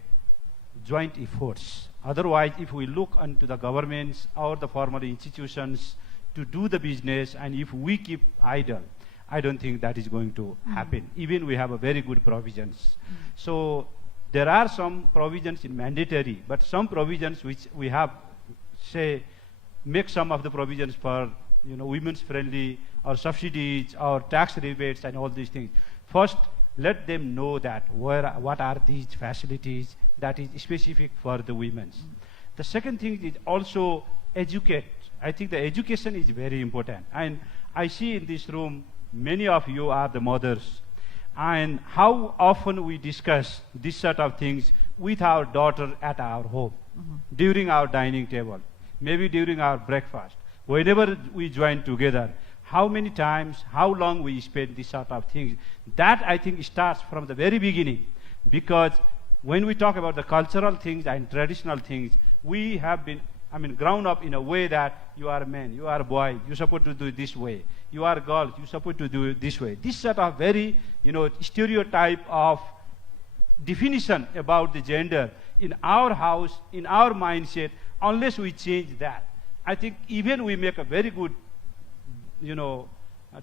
joint efforts. Otherwise, if we look into the governments or the formal institutions to do the business, and if we keep idle, I don't think that is going to happen. Even we have a very good provisions. So there are some provisions in mandatory, but some provisions which we have, say, make some of the provisions for women's friendly or subsidies or tax rebates and all these things. First, let them know that what are these facilities that is specific for the women. The second thing is also educate. I think the education is very important. And I see in this room, many of you are the mothers. And how often we discuss this sort of things with our daughter at our home, during our dining table, maybe during our breakfast, whenever we join together, how many times, how long we spend this sort of things. That, I think, starts from the very beginning. Because when we talk about the cultural things and traditional things, we have been, grown up in a way that you are a man, you are a boy, you're supposed to do it this way. You are a girl, you're supposed to do it this way. This sort of very, stereotype of definition about the gender in our house, in our mindset, unless we change that, I think even we make a very good,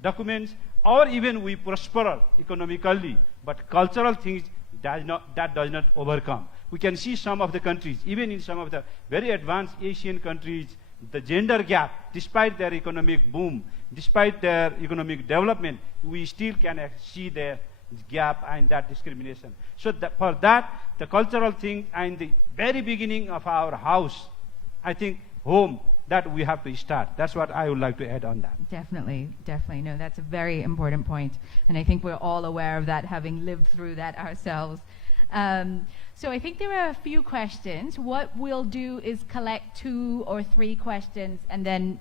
documents, or even we prosper economically, but cultural things that does not overcome. We can see some of the countries, even in some of the very advanced Asian countries, the gender gap, despite their economic boom, despite their economic development, we still can see the gap and that discrimination. So for that, the cultural thing and the very beginning of our house, I think home, that we have to start. That's what I would like to add on that. Definitely. No, that's a very important point. And I think we're all aware of that, having lived through that ourselves. So I think there are a few questions. What we'll do is collect 2 or 3 questions and then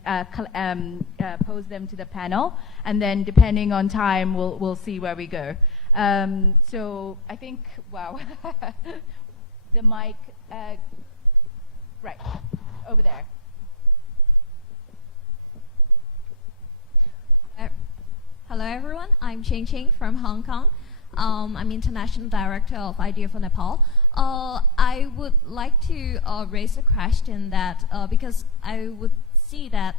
pose them to the panel. And then depending on time, we'll see where we go. So I think, wow, the mic, right, over there. Hello everyone, I'm Ching Ching from Hong Kong. I'm International Director of IDEA for Nepal. I would like to raise a question that, because I would see that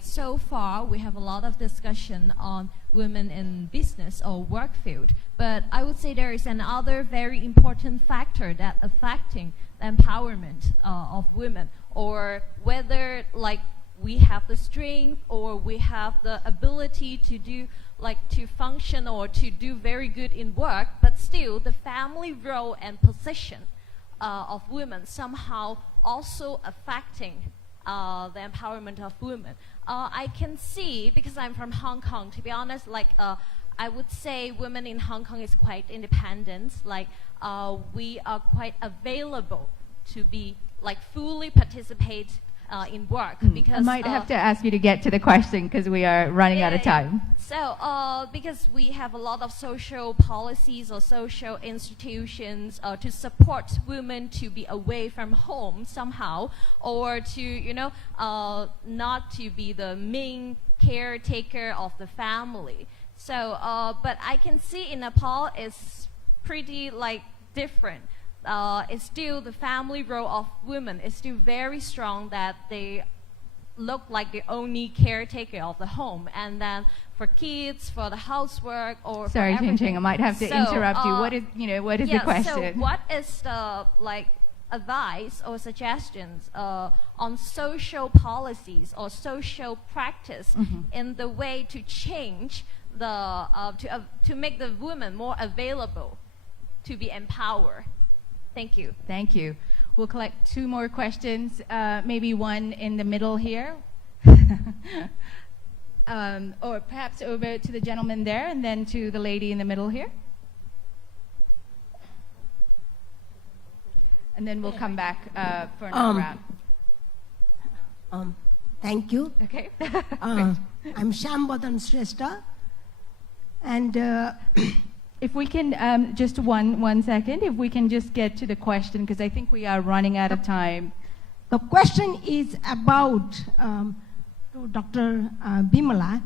so far we have a lot of discussion on women in business or work field, but I would say there is another very important factor that affecting the empowerment of women, or whether we have the strength or we have the ability to do to function or to do very good in work, but still the family role and position of women somehow also affecting the empowerment of women. I can see, because I'm from Hong Kong, to be honest, I would say women in Hong Kong is quite independent. We are quite available to be fully participate in work, because I might have to ask you to get to the question because we are running out of time. So because we have a lot of social policies or social institutions to support women to be away from home somehow, or to not to be the main caretaker of the family. So but I can see in Nepal it's pretty different. It's still the family role of women is still very strong, that they look like the only caretaker of the home, and then for kids, for the housework, or sorry, for everything. Ching, I might have to interrupt you. What is the question? So what is the advice or suggestions on social policies or social practice in the way to change the to make the women more available to be empowered? Thank you. Thank you. We'll collect 2 more questions, maybe one in the middle here. Or perhaps over to the gentleman there, and then to the lady in the middle here. and then we'll come back for another round. Thank you. Okay. I'm Shambadan Shrestha, and if we can, just one second, if we can just get to the question, because I think we are running out of time. the question is about to Dr. Bimala.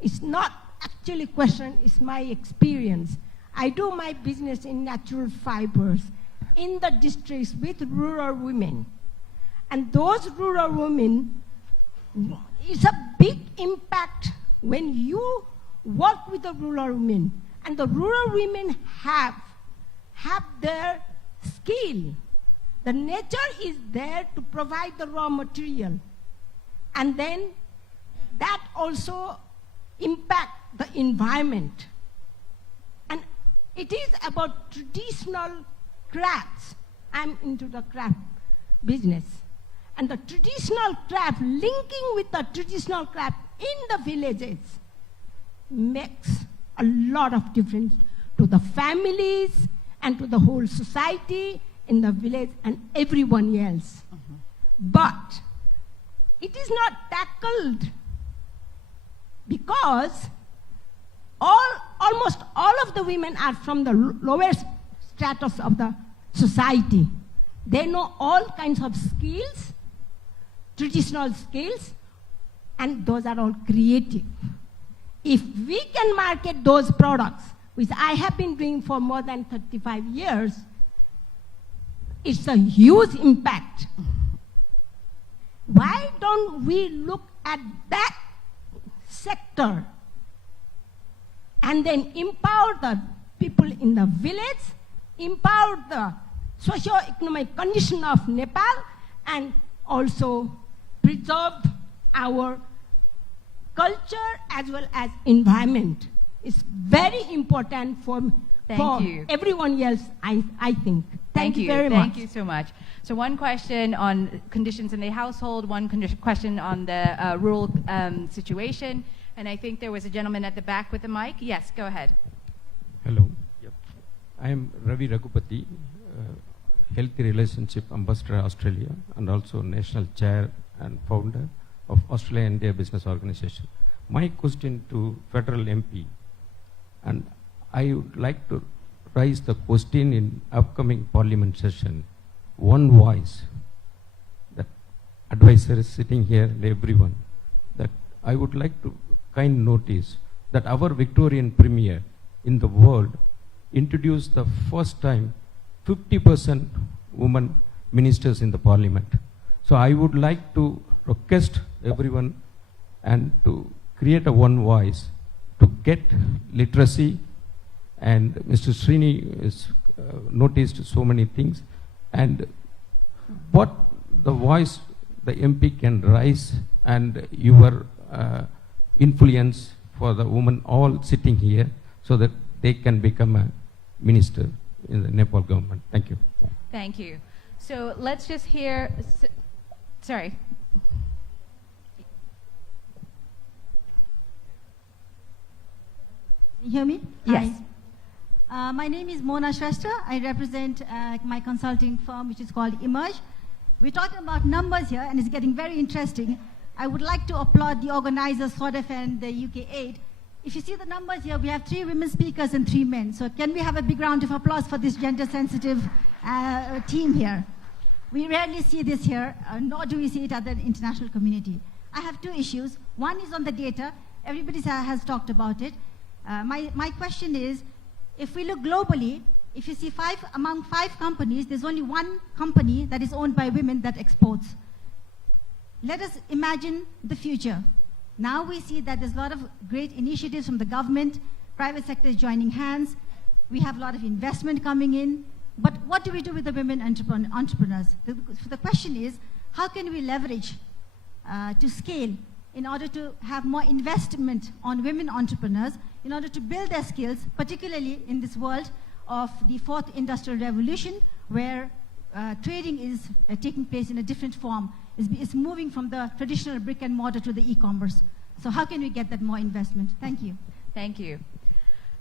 It's not actually question, it's my experience. I do my business in natural fibers in the districts with rural women. And those rural women, it's a big impact when you work with the rural women. And the rural women have their skill. The nature is there to provide the raw material. And then that also impacts the environment. And it is about traditional crafts. I'm into the craft business. And the traditional craft, linking with the traditional craft in the villages, makes a lot of difference to the families and to the whole society in the village and everyone else. But it is not tackled because almost all of the women are from the lowest stratus of the society. They know all kinds of skills, traditional skills, and those are all creative. If we can market those products, which I have been doing for more than 35 years, it's a huge impact. Why don't we look at that sector and then empower the people in the village, empower the socio-economic condition of Nepal, and also preserve our culture as well as environment. It's very important for everyone else, I think. Thank you very much. Thank you so much. So one question on conditions in the household, one question on the rural situation, and I think there was a gentleman at the back with the mic. Yes, go ahead. Hello. Yep. I am Ravi Raghupati, Healthy Relationship Ambassador Australia, and also National Chair and Founder of Australia-India Business Organization. My question to Federal MP, and I would like to raise the question in upcoming Parliament session, one voice, that advisors sitting here and everyone, that I would like to kind notice that our Victorian Premier in the world introduced the first time 50% women ministers in the Parliament. So I would like to request everyone and to create a one voice to get literacy, and Mr. Srini has noticed so many things, and what the voice the MP can raise and your influence for the women all sitting here so that they can become a minister in the Nepal government. Thank you. Thank you. So let's just hear, sorry. You hear me? Yes. Hi. My name is Mona Shrestha. I represent my consulting firm, which is called Emerge. We're talking about numbers here, and it's getting very interesting. I would like to applaud the organizers, SODEF and the UK Aid. If you see the numbers here, we have 3 women speakers and 3 men. So can we have a big round of applause for this gender-sensitive team here? We rarely see this here, nor do we see it at the international community. I have 2 issues. One is on the data. Everybody has talked about it. My question is, if we look globally, if you see among 5 companies, there's only 1 company that is owned by women that exports. Let us imagine the future. Now we see that there's a lot of great initiatives from the government, private sector is joining hands, we have a lot of investment coming in, but what do we do with the women entrepreneurs? So the question is, how can we leverage to scale in order to have more investment on women entrepreneurs, in order to build their skills, particularly in this world of the 4th industrial revolution, where trading is taking place in a different form. It's moving from the traditional brick and mortar to the e-commerce. So how can we get that more investment? Thank you. Thank you.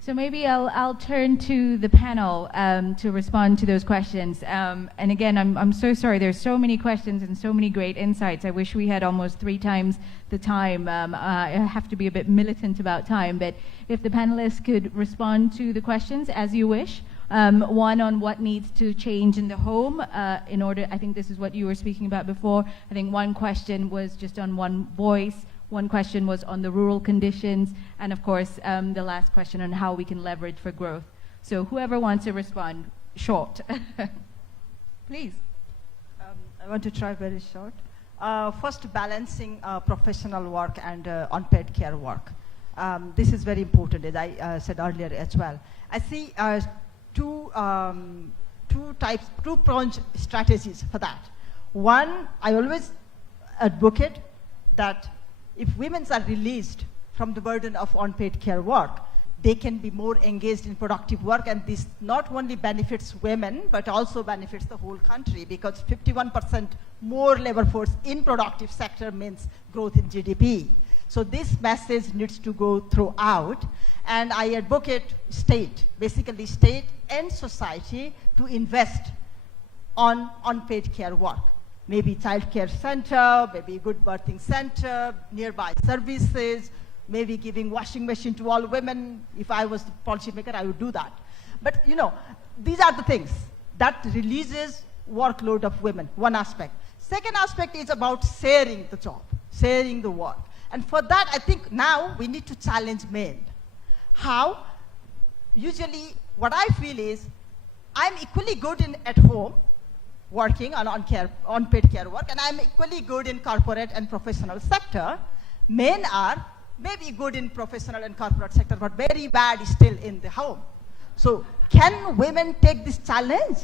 So maybe I'll turn to the panel to respond to those questions. And again, I'm so sorry. There's so many questions and so many great insights. I wish we had almost 3 times the time. I have to be a bit militant about time, but if the panelists could respond to the questions as you wish. One on what needs to change in the home in order, I think this is what you were speaking about before. I think one question was just on one voice. One question was on the rural conditions, and of course, the last question on how we can leverage for growth. So whoever wants to respond, short. Please. I want to try very short. First, balancing professional work and unpaid care work. This is very important, as I said earlier as well. I see two-pronged strategies for that. One, I always advocate that if women are released from the burden of unpaid care work, they can be more engaged in productive work, and this not only benefits women, but also benefits the whole country, because 51% more labor force in productive sector means growth in GDP. So this message needs to go throughout, and I advocate basically state and society to invest on unpaid care work. Maybe child care center, maybe good birthing center, nearby services, maybe giving washing machine to all women. If I was the policymaker, I would do that. But these are the things that releases workload of women, one aspect. Second aspect is about sharing the job, sharing the work. And for that, I think now we need to challenge men. How? Usually, what I feel is, I'm equally good at home, working on unpaid care work, and I'm equally good in corporate and professional sector. Men are maybe good in professional and corporate sector, but very bad still in the home. So can women take this challenge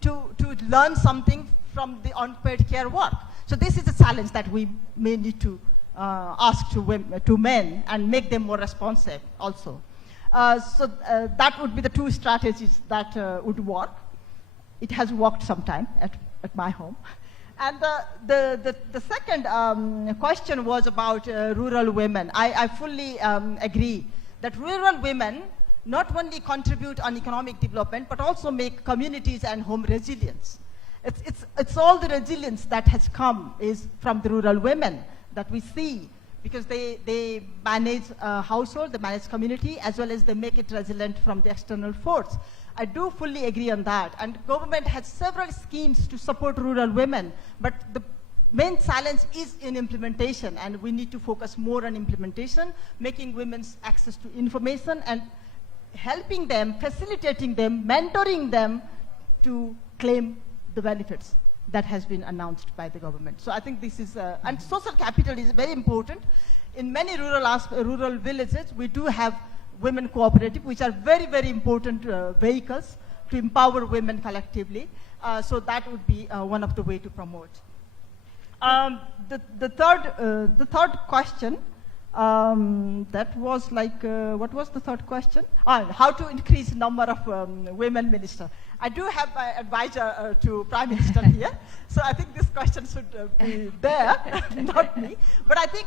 to learn something from the unpaid care work? So this is a challenge that we may need to ask to men and make them more responsive also. So that would be the two strategies that would work. It has worked sometime at my home. And the second question was about rural women. I fully agree that rural women not only contribute on economic development, but also make communities and home resilience. It's all the resilience that has come is from the rural women that we see, because they manage household, they manage community, as well as they make it resilient from the external force. I do fully agree on that, and government has several schemes to support rural women, but the main challenge is in implementation, and we need to focus more on implementation, making women's access to information and helping them, facilitating them, mentoring them to claim the benefits that has been announced by the government. So I think this is, and social capital is very important. In many rural villages, we do have women cooperative, which are very, very important vehicles to empower women collectively. So that would be one of the way to promote. The third question, that was like, what was the third question? How to increase number of women ministers. I do have my advisor to Prime Minister here, so I think this question should be there, not me. But I think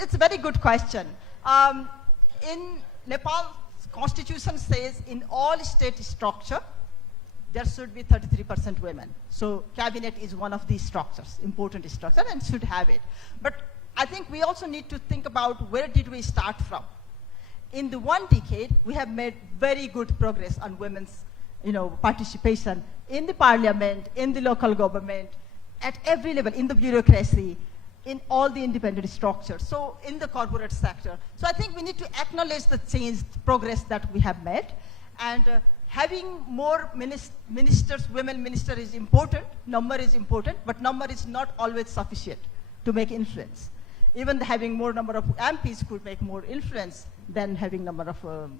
it's a very good question. In Nepal's constitution says in all state structure, there should be 33% women. So cabinet is one of these structures, important structure, and should have it. But I think we also need to think about where did we start from. In the 1 decade, we have made very good progress on women's participation in the parliament, in the local government, at every level, in the bureaucracy, in all the independent structures, so in the corporate sector. So I think we need to acknowledge the progress that we have made, and having more ministers, women ministers is important, number is important, but number is not always sufficient to make influence. Even having more number of MPs could make more influence than having number of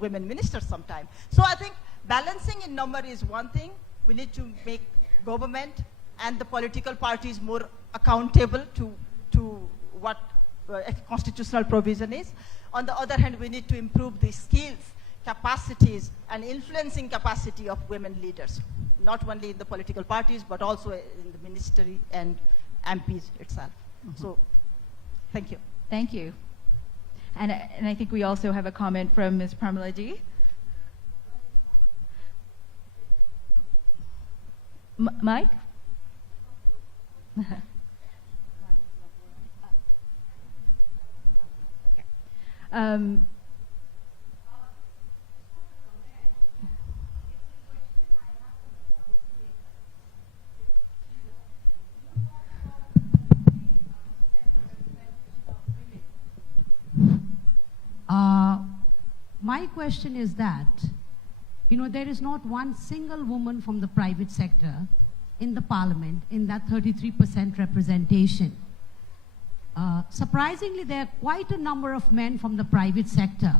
women ministers sometimes. So I think balancing in number is one thing. We need to make government and the political parties more accountable to what constitutional provision is. On the other hand, we need to improve the skills, capacities, and influencing capacity of women leaders, not only in the political parties, but also in the ministry and MPs itself. So, thank you. Thank you. And I think we also have a comment from Ms. Pramila ji. Mike? Okay. My question is that, there is not one single woman from the private sector in the parliament in that 33% representation. Surprisingly, there are quite a number of men from the private sector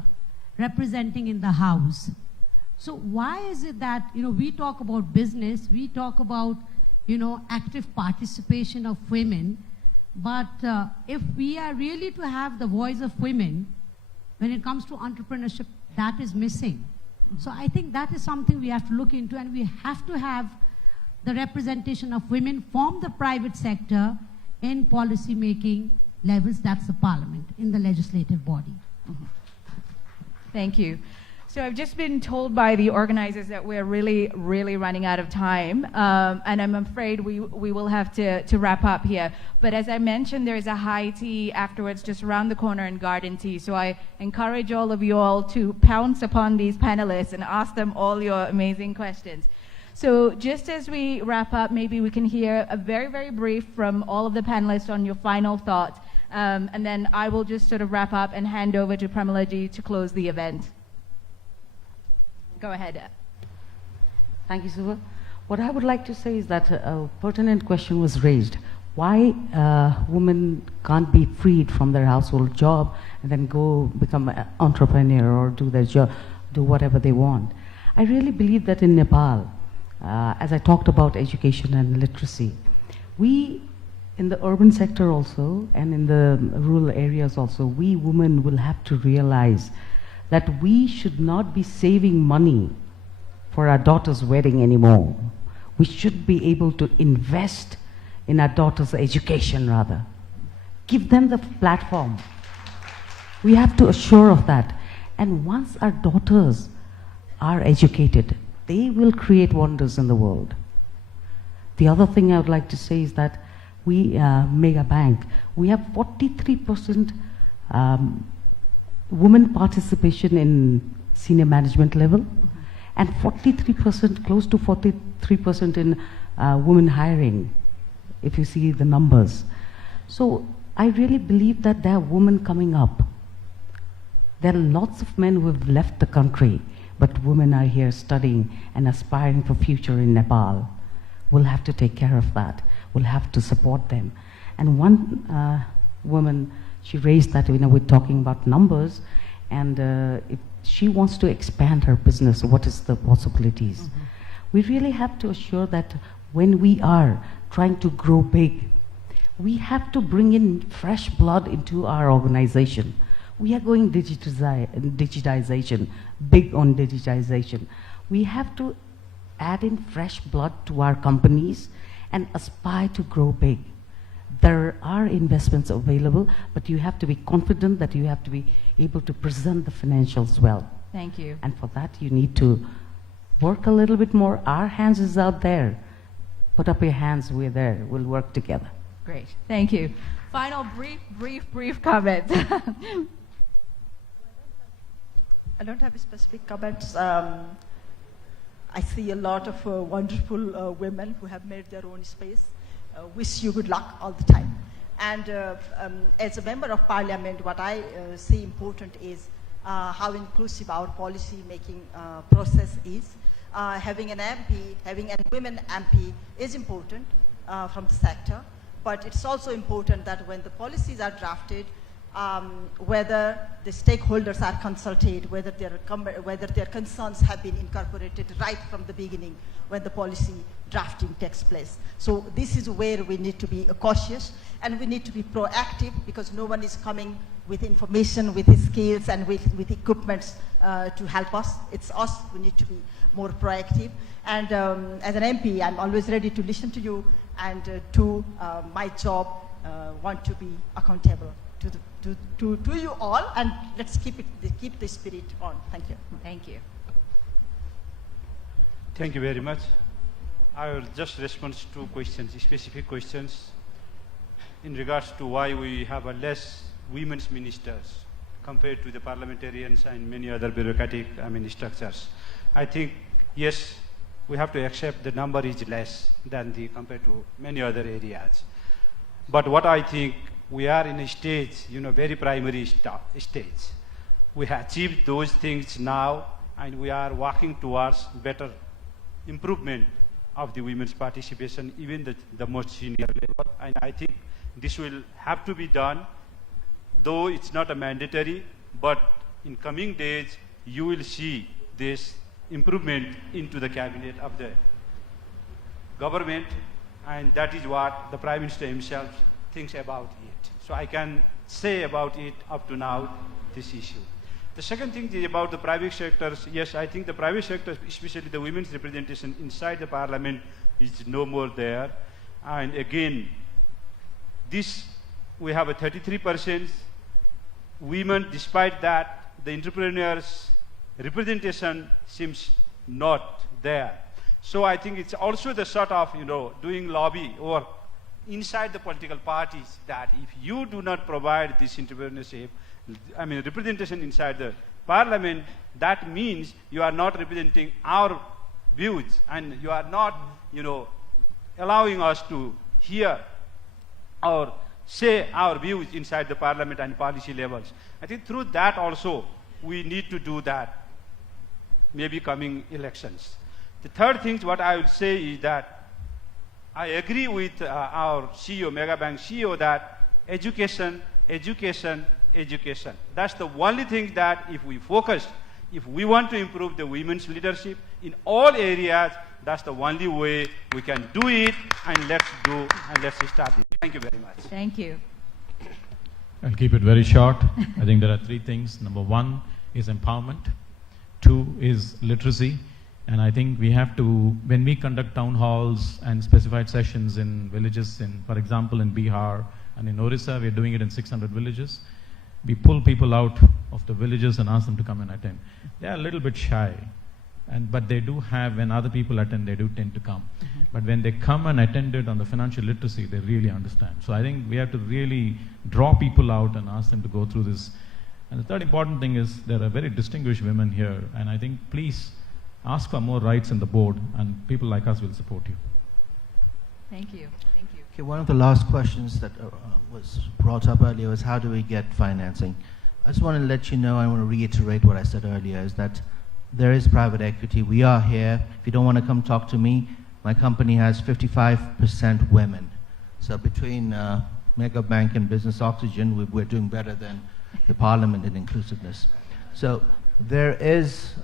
representing in the House. So why is it that, we talk about business, we talk about, active participation of women, but if we are really to have the voice of women, when it comes to entrepreneurship, that is missing. So I think that is something we have to look into, and we have to have the representation of women from the private sector in policy making levels. That's the parliament, in the legislative body. Thank you. So I've just been told by the organizers that we're really running out of time, and I'm afraid we will have to wrap up here. But as I mentioned, there's a high tea afterwards just around the corner in Garden Tea, so I encourage all of you all to pounce upon these panelists and ask them all your amazing questions. So just as we wrap up, maybe we can hear a very brief from all of the panelists on your final thoughts, and then I will just sort of wrap up and hand over to Pramila ji to close the event. Go ahead. Thank you, Suba. What I would like to say is that a pertinent question was raised. Why women can't be freed from their household job and then go become an entrepreneur or do their job, do whatever they want? I really believe that in Nepal, as I talked about education and literacy, we in the urban sector also and in the rural areas also, we women will have to realize that we should not be saving money for our daughter's wedding anymore. We should be able to invest in our daughter's education rather. Give them the platform. We have to assure of that. And once our daughters are educated, they will create wonders in the world. The other thing I would like to say is that we, Mega Bank, we have 43% women participation in senior management level, and 43%, close to 43% in women hiring, if you see the numbers. So I really believe that there are women coming up. There are lots of men who have left the country, but women are here studying and aspiring for future in Nepal. We'll have to take care of that. We'll have to support them. And one woman, she raised that, we're talking about numbers, and if she wants to expand her business, what is the possibilities? We really have to assure that when we are trying to grow big, we have to bring in fresh blood into our organization. We are going digitization, big on digitization. We have to add in fresh blood to our companies and aspire to grow big. There are investments available, but you have to be confident that you have to be able to present the financials well. Thank you. And for that, you need to work a little bit more. Our hands is out there. Put up your hands, we're there. We'll work together. Great, thank you. Final brief comment. I don't have specific comments. I see a lot of wonderful women who have made their own space. Wish you good luck all the time. And as a member of parliament, what I see important is how inclusive our policy making process is. Having an MP, having a women MP is important from the sector, but it's also important that when the policies are drafted, whether the stakeholders are consulted, whether their concerns have been incorporated right from the beginning when the policy drafting takes place. So this is where we need to be cautious, and we need to be proactive, because no one is coming with information, with skills, and with equipments to help us. It's us who need to be more proactive. And as an MP, I'm always ready to listen to you and do my job, want to be accountable to you all, and let's keep the spirit on. Thank you. Thank you. Thank you very much. I will just respond to 2 questions, specific questions, in regards to why we have a less women's ministers compared to the parliamentarians and many other bureaucratic structures. I think, yes, we have to accept the number is less than compared to many other areas. But what I think, we are in a stage, very primary stage. We have achieved those things now, and we are working towards better improvement of the women's participation, even the most senior level. And I think this will have to be done, though it's not a mandatory, but in coming days, you will see this improvement into the cabinet of the government, and that is what the Prime Minister himself thinks about it. So I can say about it up to now, this issue. The second thing is about the private sectors. Yes, I think the private sector, especially the women's representation inside the parliament, is no more there. And again, we have a 33% women. Despite that, the entrepreneurs' representation seems not there. So I think it's also the sort of, doing lobby or inside the political parties, that if you do not provide this entrepreneurship, representation inside the parliament, that means you are not representing our views, and you are not, allowing us to hear or say our views inside the parliament and policy levels. I think through that also, we need to do that, maybe coming elections. The third thing, what I would say is that I agree with our CEO, Mega Bank CEO, that education. That's the only thing that if we focus, if we want to improve the women's leadership in all areas, that's the only way we can do it, and let's start it. Thank you very much. Thank you. I'll keep it very short. I think there are 3 things. Number 1 is empowerment. 2 is literacy. And I think we have to, when we conduct town halls and specified sessions in villages, for example, in Bihar and in Orissa, we're doing it in 600 villages. We pull people out of the villages and ask them to come and attend. They are a little bit shy, but they do have, when other people attend, they do tend to come. But when they come and attend it on the financial literacy, they really understand. So I think we have to really draw people out and ask them to go through this. And the third important thing is there are very distinguished women here, and I think please ask for more rights in the board, and people like us will support you. Thank you. Thank you. Okay, one of the last questions that was brought up earlier was how do we get financing? I just want to let you know, I want to reiterate what I said earlier, is that there is private equity. We are here. If you don't want to come talk to me, my company has 55% women. So between Mega Bank and Business Oxygen, we're doing better than the Parliament in inclusiveness. So there is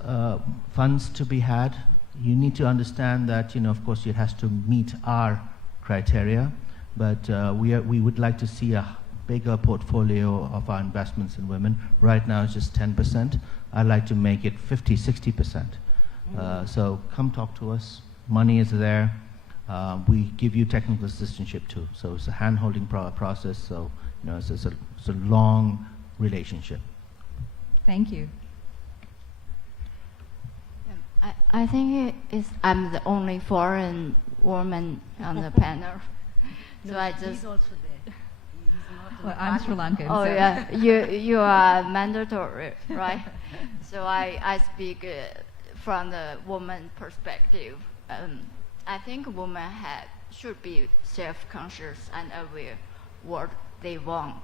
funds to be had. You need to understand that, of course, it has to meet our criteria, but we would like to see a bigger portfolio of our investments in women. Right now it's just 10%. I'd like to make it 50, 60%. So come talk to us. Money is there. We give you technical assistantship too. So it's a hand-holding process. So it's a long relationship. Thank you. I think I'm the only foreign woman on the panel. So I just. He's also there. Well, I'm Sri Lankan. Oh so. yeah, you are mandatory, right? So I speak from the woman perspective. I think women should be self-conscious and aware what they want,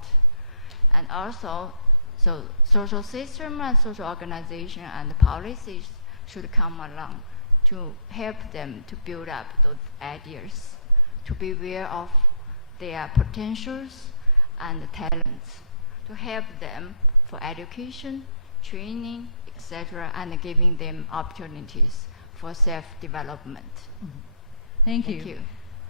and also, so social system and social organization and policies should come along to help them to build up those ideas, to be aware of their potentials and talents, to help them for education, training, etc., and giving them opportunities for self-development. Thank you.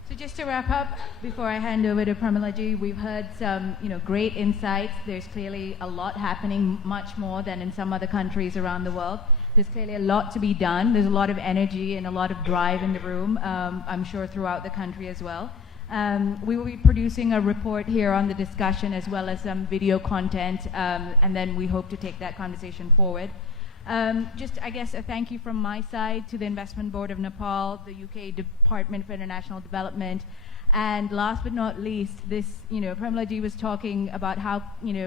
So just to wrap up, before I hand over to Pramila ji, we've heard some great insights. There's clearly a lot happening, much more than in some other countries around the world. There's clearly a lot to be done. There's a lot of energy and a lot of drive in the room, I'm sure throughout the country as well. We will be producing a report here on the discussion as well as some video content, and then we hope to take that conversation forward. Just, I guess, a thank you from my side to the Investment Board of Nepal, the UK Department for International Development, and last but not least, this, Pramila ji was talking about how,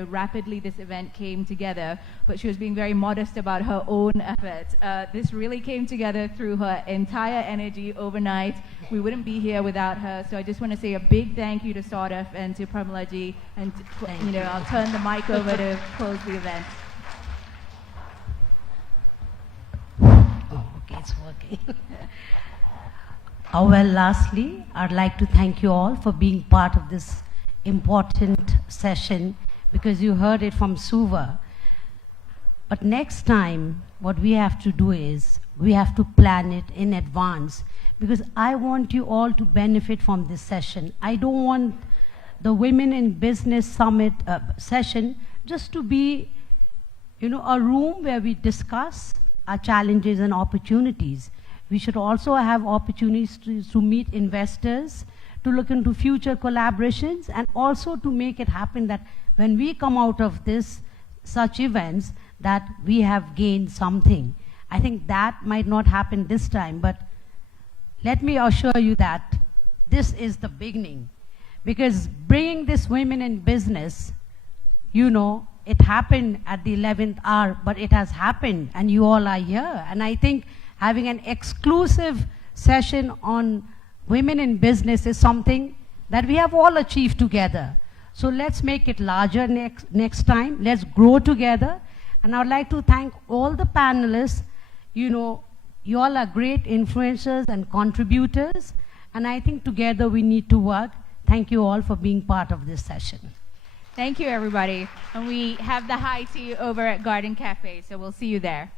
rapidly this event came together, but she was being very modest about her own efforts. This really came together through her entire energy overnight. We wouldn't be here without her, so I just want to say a big thank you to Saurabh and to Pramila ji, and, I'll turn the mic over to close the event. Oh, okay, it's working. Well, lastly, I'd like to thank you all for being part of this important session, because you heard it from Suba. But next time, what we have to do is, we have to plan it in advance, because I want you all to benefit from this session. I don't want the Women in Business Summit session just to be, a room where we discuss our challenges and opportunities. We should also have opportunities to meet investors, to look into future collaborations, and also to make it happen that when we come out of such events, that we have gained something. I think that might not happen this time, but let me assure you that this is the beginning. Because bringing this Women in Business, it happened at the 11th hour, but it has happened, and you all are here. And I think having an exclusive session on women in business is something that we have all achieved together. So let's make it larger next time. Let's grow together. And I would like to thank all the panelists. You all are great influencers and contributors. And I think together we need to work. Thank you all for being part of this session. Thank you, everybody. And we have the high tea over at Garden Cafe, so we'll see you there.